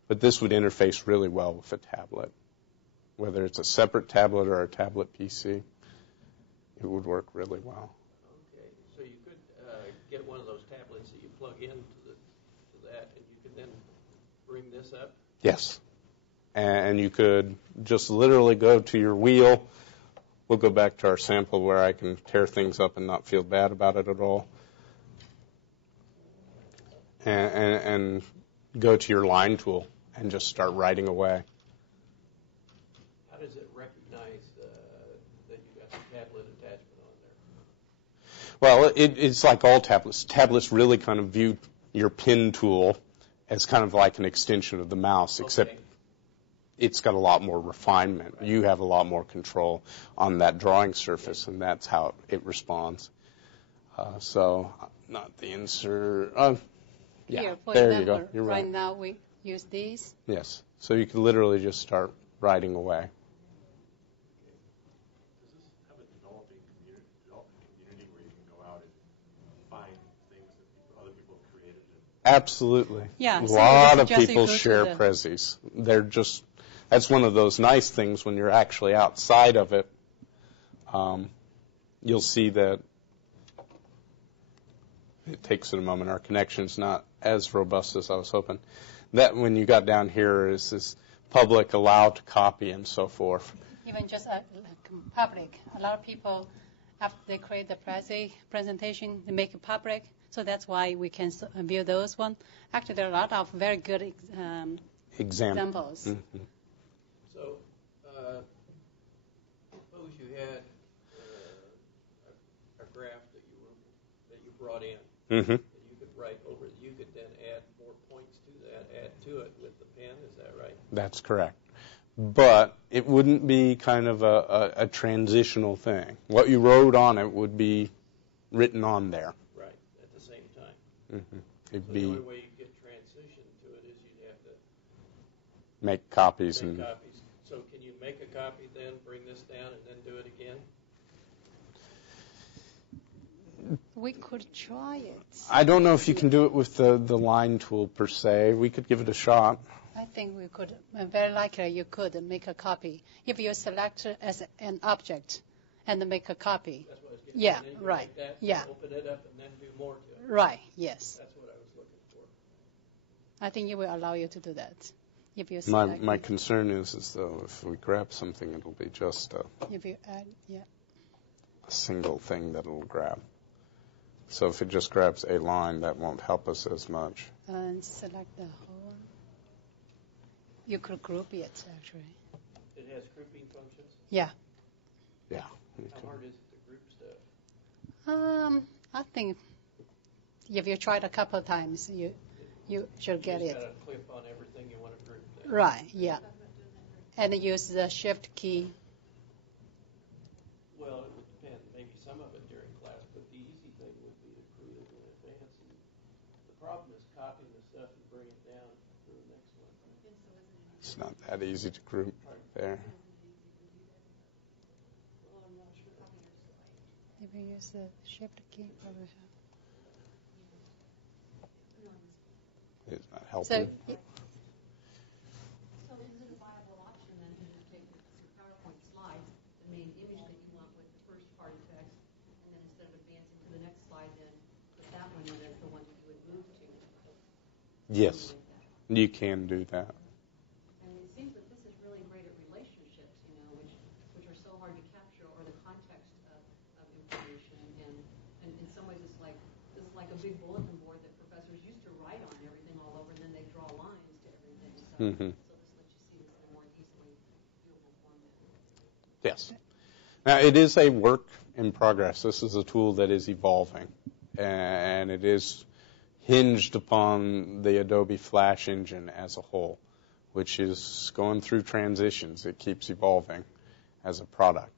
But this would interface really well with a tablet. Whether it's a separate tablet or a tablet PC, it would work really well. Okay, so you could get one of those tablets that you plug into that, and you could then bring this up? Yes. And you could just literally go to your wheel. We'll go back to our sample where I can tear things up and not feel bad about it at all. And go to your line tool and just start writing away. How does it recognize that you got the tablet attachment on there? Well, it's like all tablets. Tablets really kind of view your pen tool as kind of like an extension of the mouse, except it's got a lot more refinement. Right. You have a lot more control on that drawing surface, and that's how it responds. So, not the insert. Yeah, Here, for there example, you go. You're right right. now we use these. Yes. So you can literally just start writing away. Does this have a developing community where you can go out and find things that other people have created? Absolutely. Yeah. A so lot of just you people go to share the- Prezis. That's one of those nice things when you're actually outside of it. You'll see that it takes it a moment. Our connection's not as robust as I was hoping. That when you got down here is this public allowed to copy and so forth. Even just public. A lot of people, after they create the Prezi presentation, they make it public. So that's why we can view those one. Actually, there are a lot of very good examples. Mm-hmm. So, suppose you had a graph that you brought in. Mm-hmm. That you could write over. You could then add more points to that, add to it with the pen. Is that right? That's correct. But it wouldn't be kind of a transitional thing. What you wrote on it would be written on there. Right, at the same time. Mm-hmm. It'd So be the only way you get transition to it is you'd have to make copies make and copies. So can you make a copy then, bring this down, and then do it again? We could try it. I don't know if you can do it with the line tool per se. We could give it a shot. I think we could. Very likely you could make a copy if you select it as an object and make a copy. That's what I was getting Yeah, at. And then you right. take that, Yeah. Open it up and then do more to it. Right. Yes. That's what I was looking for. I think it will allow you to do that. If you select My it. concern is though if we grab something, it'll be just If you add, yeah. a single thing that it'll grab. So if it just grabs a line, that won't help us as much. And select the whole. You could group it actually. It has grouping functions. Yeah. Yeah. How hard is it to group stuff? I think if you try it a couple of times, you should get You it. just got to click on everything you want to group. Then. Right. Yeah. And use the Shift key. Well, it would depend. Maybe some of it during class, but the easy thing would be to create it in advance. And the problem is copying the stuff and bring it down to the next one. It's not that easy to group there. If you use the Shift key, probably help. It's not So, helping. So is it a viable option then to just take your PowerPoint slides, the main image that you want with the first part of text, and then instead of advancing to the next slide, then put that one in as the one that you would move to? Yes, you can do that. And it seems that this is really great at relationships, which are so hard to capture, or the context of information. And in some ways, this is like a big bulletin board that professors Mm-hmm. So this lets you see this in a more easily viewable format. Yes. Now, it is a work in progress. This is a tool that is evolving, and it is hinged upon the Adobe Flash engine as a whole, which is going through transitions. It keeps evolving as a product.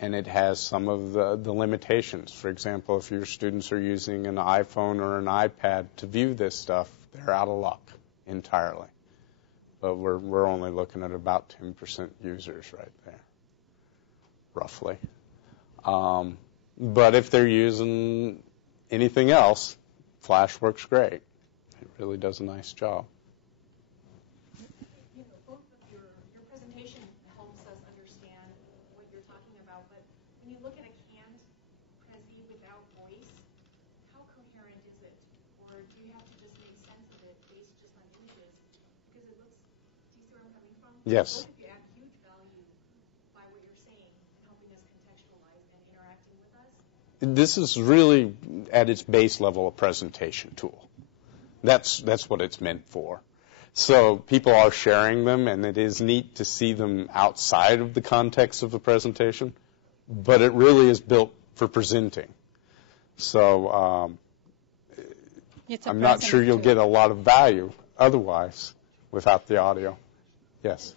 And it has some of the limitations. For example, if your students are using an iPhone or an iPad to view this stuff, they're out of luck entirely. But we're only looking at about 10% users right there, roughly. But if they're using anything else, Flash works great. It really does a nice job. You know, both of your presentation helps us understand what you're talking about, but when you look at a canned Prezi without voice, how coherent is it? Or do you have to just make sense of it based just on images? Because it looks, do you see where I'm coming from? Yes. Both of you add huge value by what you're saying and helping us contextualize and interacting with us. This is really at its base level a presentation tool. That's what it's meant for. So people are sharing them, and it is neat to see them outside of the context of the presentation, but it really is built for presenting. So I'm not sure you'll get a lot of value otherwise without the audio. Yes?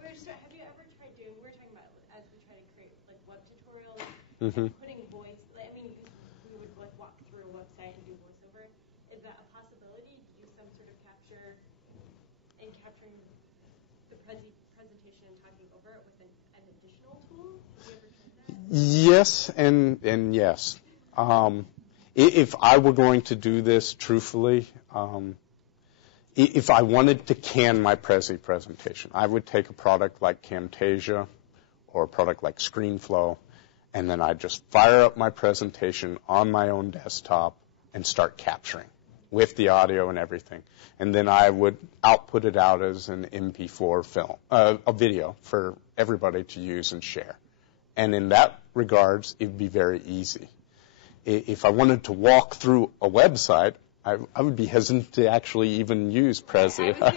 Have you ever tried doing, we're talking about as we try to create like web tutorials, Mm-hmm. putting voice, I mean, we would like walk through a website and do voiceover. Is that a possibility to do some sort of capture and capturing the presentation and talking over it with an additional tool? Have you ever tried that? Yes and yes. If I were going to do this truthfully, if I wanted to can my Prezi presentation, I would take a product like Camtasia or a product like ScreenFlow, and then I'd just fire up my presentation on my own desktop and start capturing with the audio and everything. And then I would output it out as an MP4 film, a video for everybody to use and share. And in that regards, it would be very easy. If I wanted to walk through a website, I would be hesitant to actually even use Prezi. I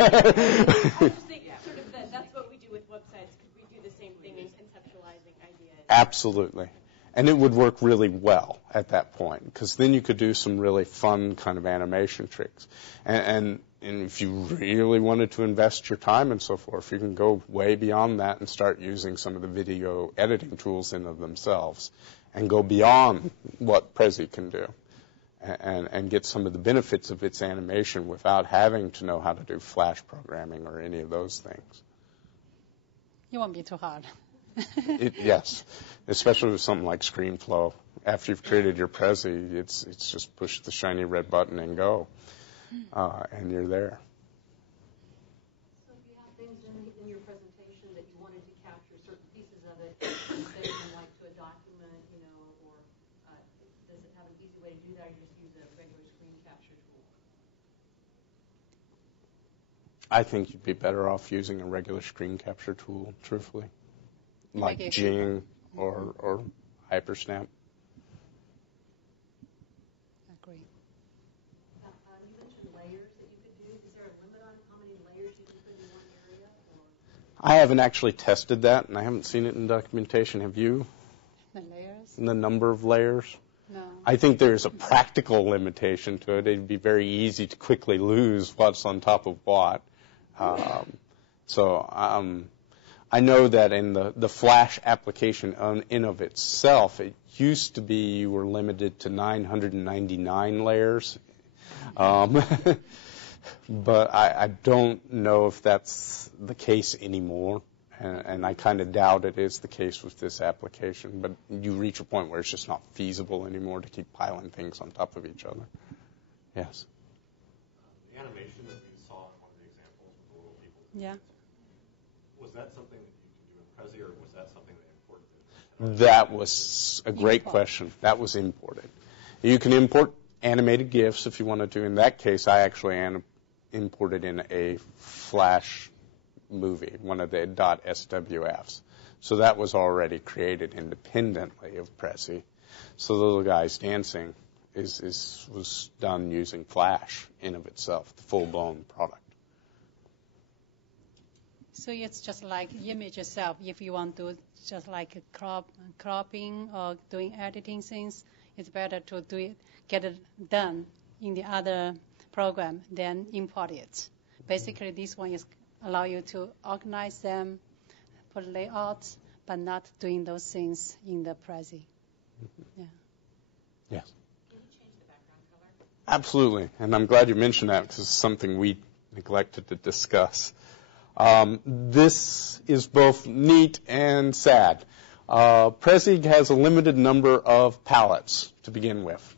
was thinking sort of that's what we do with websites. Could we do the same thing in conceptualizing ideas? Absolutely. And it would work really well at that point, because then you could do some really fun kind of animation tricks. And if you really wanted to invest your time and so forth, you can go way beyond that and start using some of the video editing tools in of themselves and go beyond what Prezi can do and get some of the benefits of its animation without having to know how to do Flash programming or any of those things. It won't be too hard. Yes, especially with something like ScreenFlow. After you've created your Prezi, it's just push the shiny red button and go, and you're there. So if you have things in your presentation that you wanted to capture certain pieces of it and save them like to a document, you know, or does it have an easy way to do that, or you just use a regular screen capture tool? I think you'd be better off using a regular screen capture tool, truthfully, like Jing or Hypersnap. Agree. You mentioned layers that you could do. Is there a limit on how many layers you can put in one area? Or? I haven't actually tested that, and I haven't seen it in documentation. Have you? The layers? The number of layers? No. I think there's a practical limitation to it. It'd be very easy to quickly lose what's on top of what. I know that in the Flash application in of itself, it used to be you were limited to 999 layers. But I don't know if that's the case anymore, and I kind of doubt it is the case with this application. But you reach a point where it's just not feasible anymore to keep piling things on top of each other. Yes? The animation that we saw in one of the examples with the little people. Yeah. Was that something that you could do in Prezi, or was that something they imported? That was a great question. That was imported. You can import animated GIFs if you wanted to. In that case, I actually imported in a Flash movie, one of the .swfs. So that was already created independently of Prezi. So the little guys dancing was done using Flash in of itself, the full-blown product. So it's just like image itself. If you want to just like cropping or doing editing things, it's better to get it done in the other program than import it. Basically, this one is allow you to organize them, put layouts, but not doing those things in the Prezi. Yeah. Yes. Can you change the background color? Absolutely, and I'm glad you mentioned that because it's something we neglected to discuss. This is both neat and sad. Prezi has a limited number of palettes to begin with.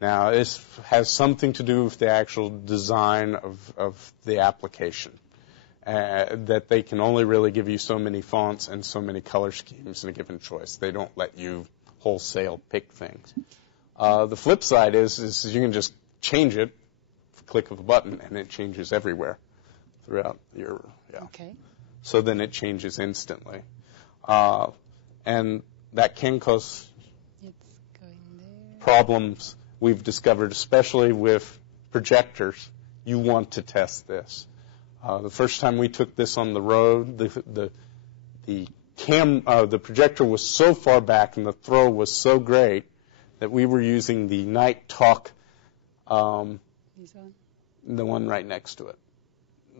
Now, this has something to do with the actual design of the application, that they can only really give you so many fonts and so many color schemes in a given choice. They don't let you wholesale pick things. The flip side is you can just change it, click of a button, and it changes everywhere throughout your, Okay. So then it changes instantly. And that can cause problems we've discovered, especially with projectors. You want to test this. The first time we took this on the road, the projector was so far back and the throw was so great that we were using the Night Talk, the one right next to it.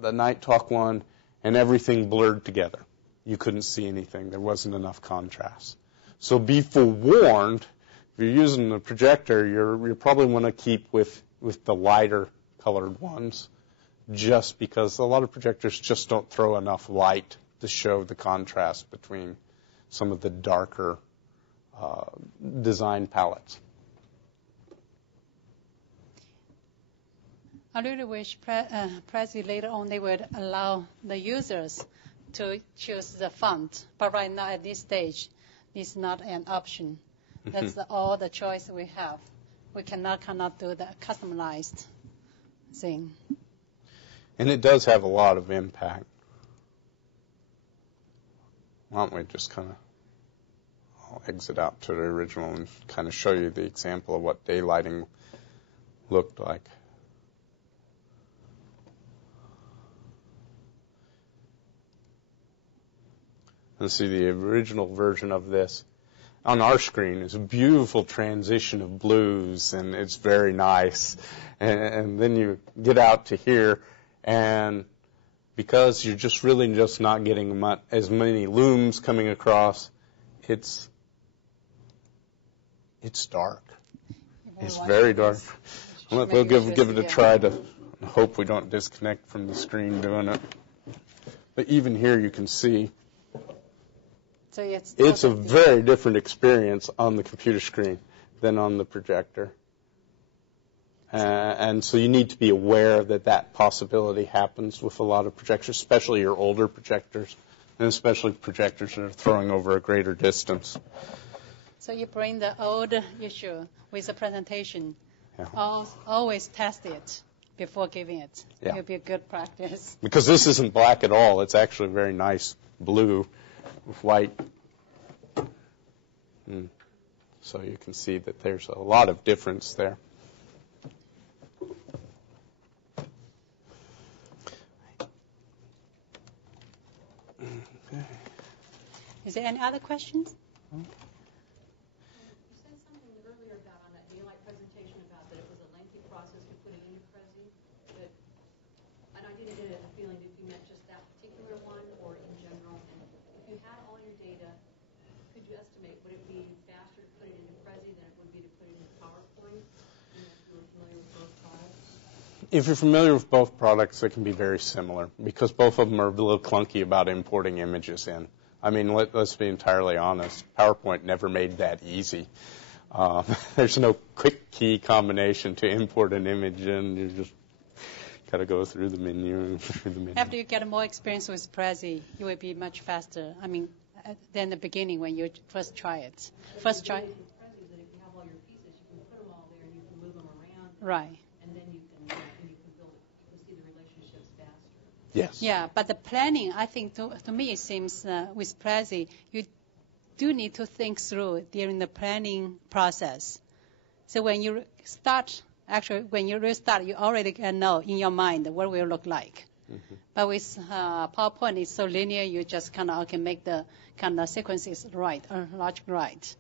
The Night Talk one, and everything blurred together. You couldn't see anything. There wasn't enough contrast. So be forewarned, if you're using the projector, you probably want to keep with the lighter colored ones, just because a lot of projectors just don't throw enough light to show the contrast between some of the darker design palettes. I really wish Prezi later on they would allow the users to choose the font. But right now at this stage, it's not an option. That's all the choice we have. We cannot do the customized thing. And it does have a lot of impact. Why don't we just kind of, I'll exit out to the original and kind of show you the example of what daylighting looked like. And see the original version of this on our screen is a beautiful transition of blues, and it's very nice. And then you get out to here, and because you're just really just not getting as many looms coming across, it's dark. It's very dark. We'll give it a try to hope we don't disconnect from the screen doing it. But even here you can see so it's a very different experience on the computer screen than on the projector. And so you need to be aware that possibility happens with a lot of projectors, especially your older projectors, and especially projectors that are throwing over a greater distance. So you bring the old issue with the presentation. Yeah. Always test it before giving it. Yeah. It'll be a good practice. Because this isn't black at all. It's actually a very nice blue with white. So you can see that there's a lot of difference there. Okay. Is there any other questions? You said something earlier about on that daylight presentation about that it was a lengthy process to put it into Prezi, but and I didn't get a feeling if you meant just that particular one or in general. And if you had all your data, could you estimate would it be faster to put it into Prezi than it would be to put it into PowerPoint? If you were familiar with both products. If you're familiar with both products, they can be very similar because both of them are a little clunky about importing images in. I mean, let's be entirely honest. PowerPoint never made that easy. There's no quick key combination to import an image in. You just got to go through the menu. After you get more experience with Prezi, it will be much faster. I mean, than the beginning when you first try it. First try. Prezi is that if you have all your pieces, you can put them all there and you can move them around. Right. And then you can build it. You can see the relationships faster. Yes. Yeah, but the planning, I think, to me, it seems with Prezi, you do need to think through during the planning process. So when you start, actually, when you restart, you already can know in your mind what it will look like. Mm-hmm. But with PowerPoint, it's so linear, you just kind of can make the kind of sequences right, or logic right.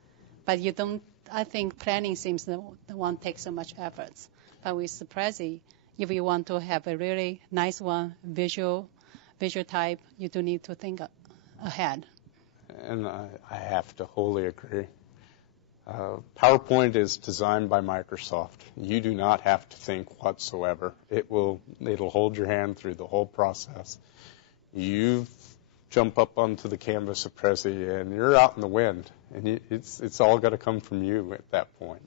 But you don't, I think planning seems the one takes so much effort. But with the Prezi, if you want to have a really nice one, visual type, you do need to think ahead. And I have to wholly agree. PowerPoint is designed by Microsoft. You do not have to think whatsoever. It'll hold your hand through the whole process. You jump up onto the canvas of Prezi and you're out in the wind, and it's all got to come from you at that point.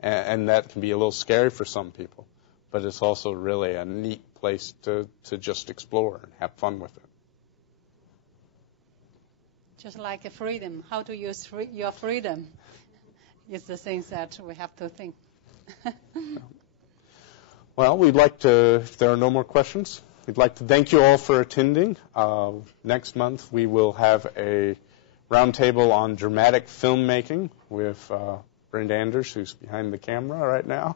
And that can be a little scary for some people, but it's also really a neat place to just explore and have fun with it. Just like a freedom, how to use your freedom. It's the things that we have to think. Well, we'd like to, if there are no more questions, we'd like to thank you all for attending. Next month we will have a roundtable on dramatic filmmaking with Brenda Anders, who's behind the camera right now.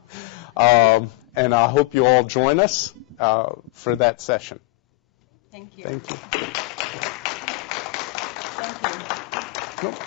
And I hope you all join us for that session. Thank you. Thank you. Thank you. Nope.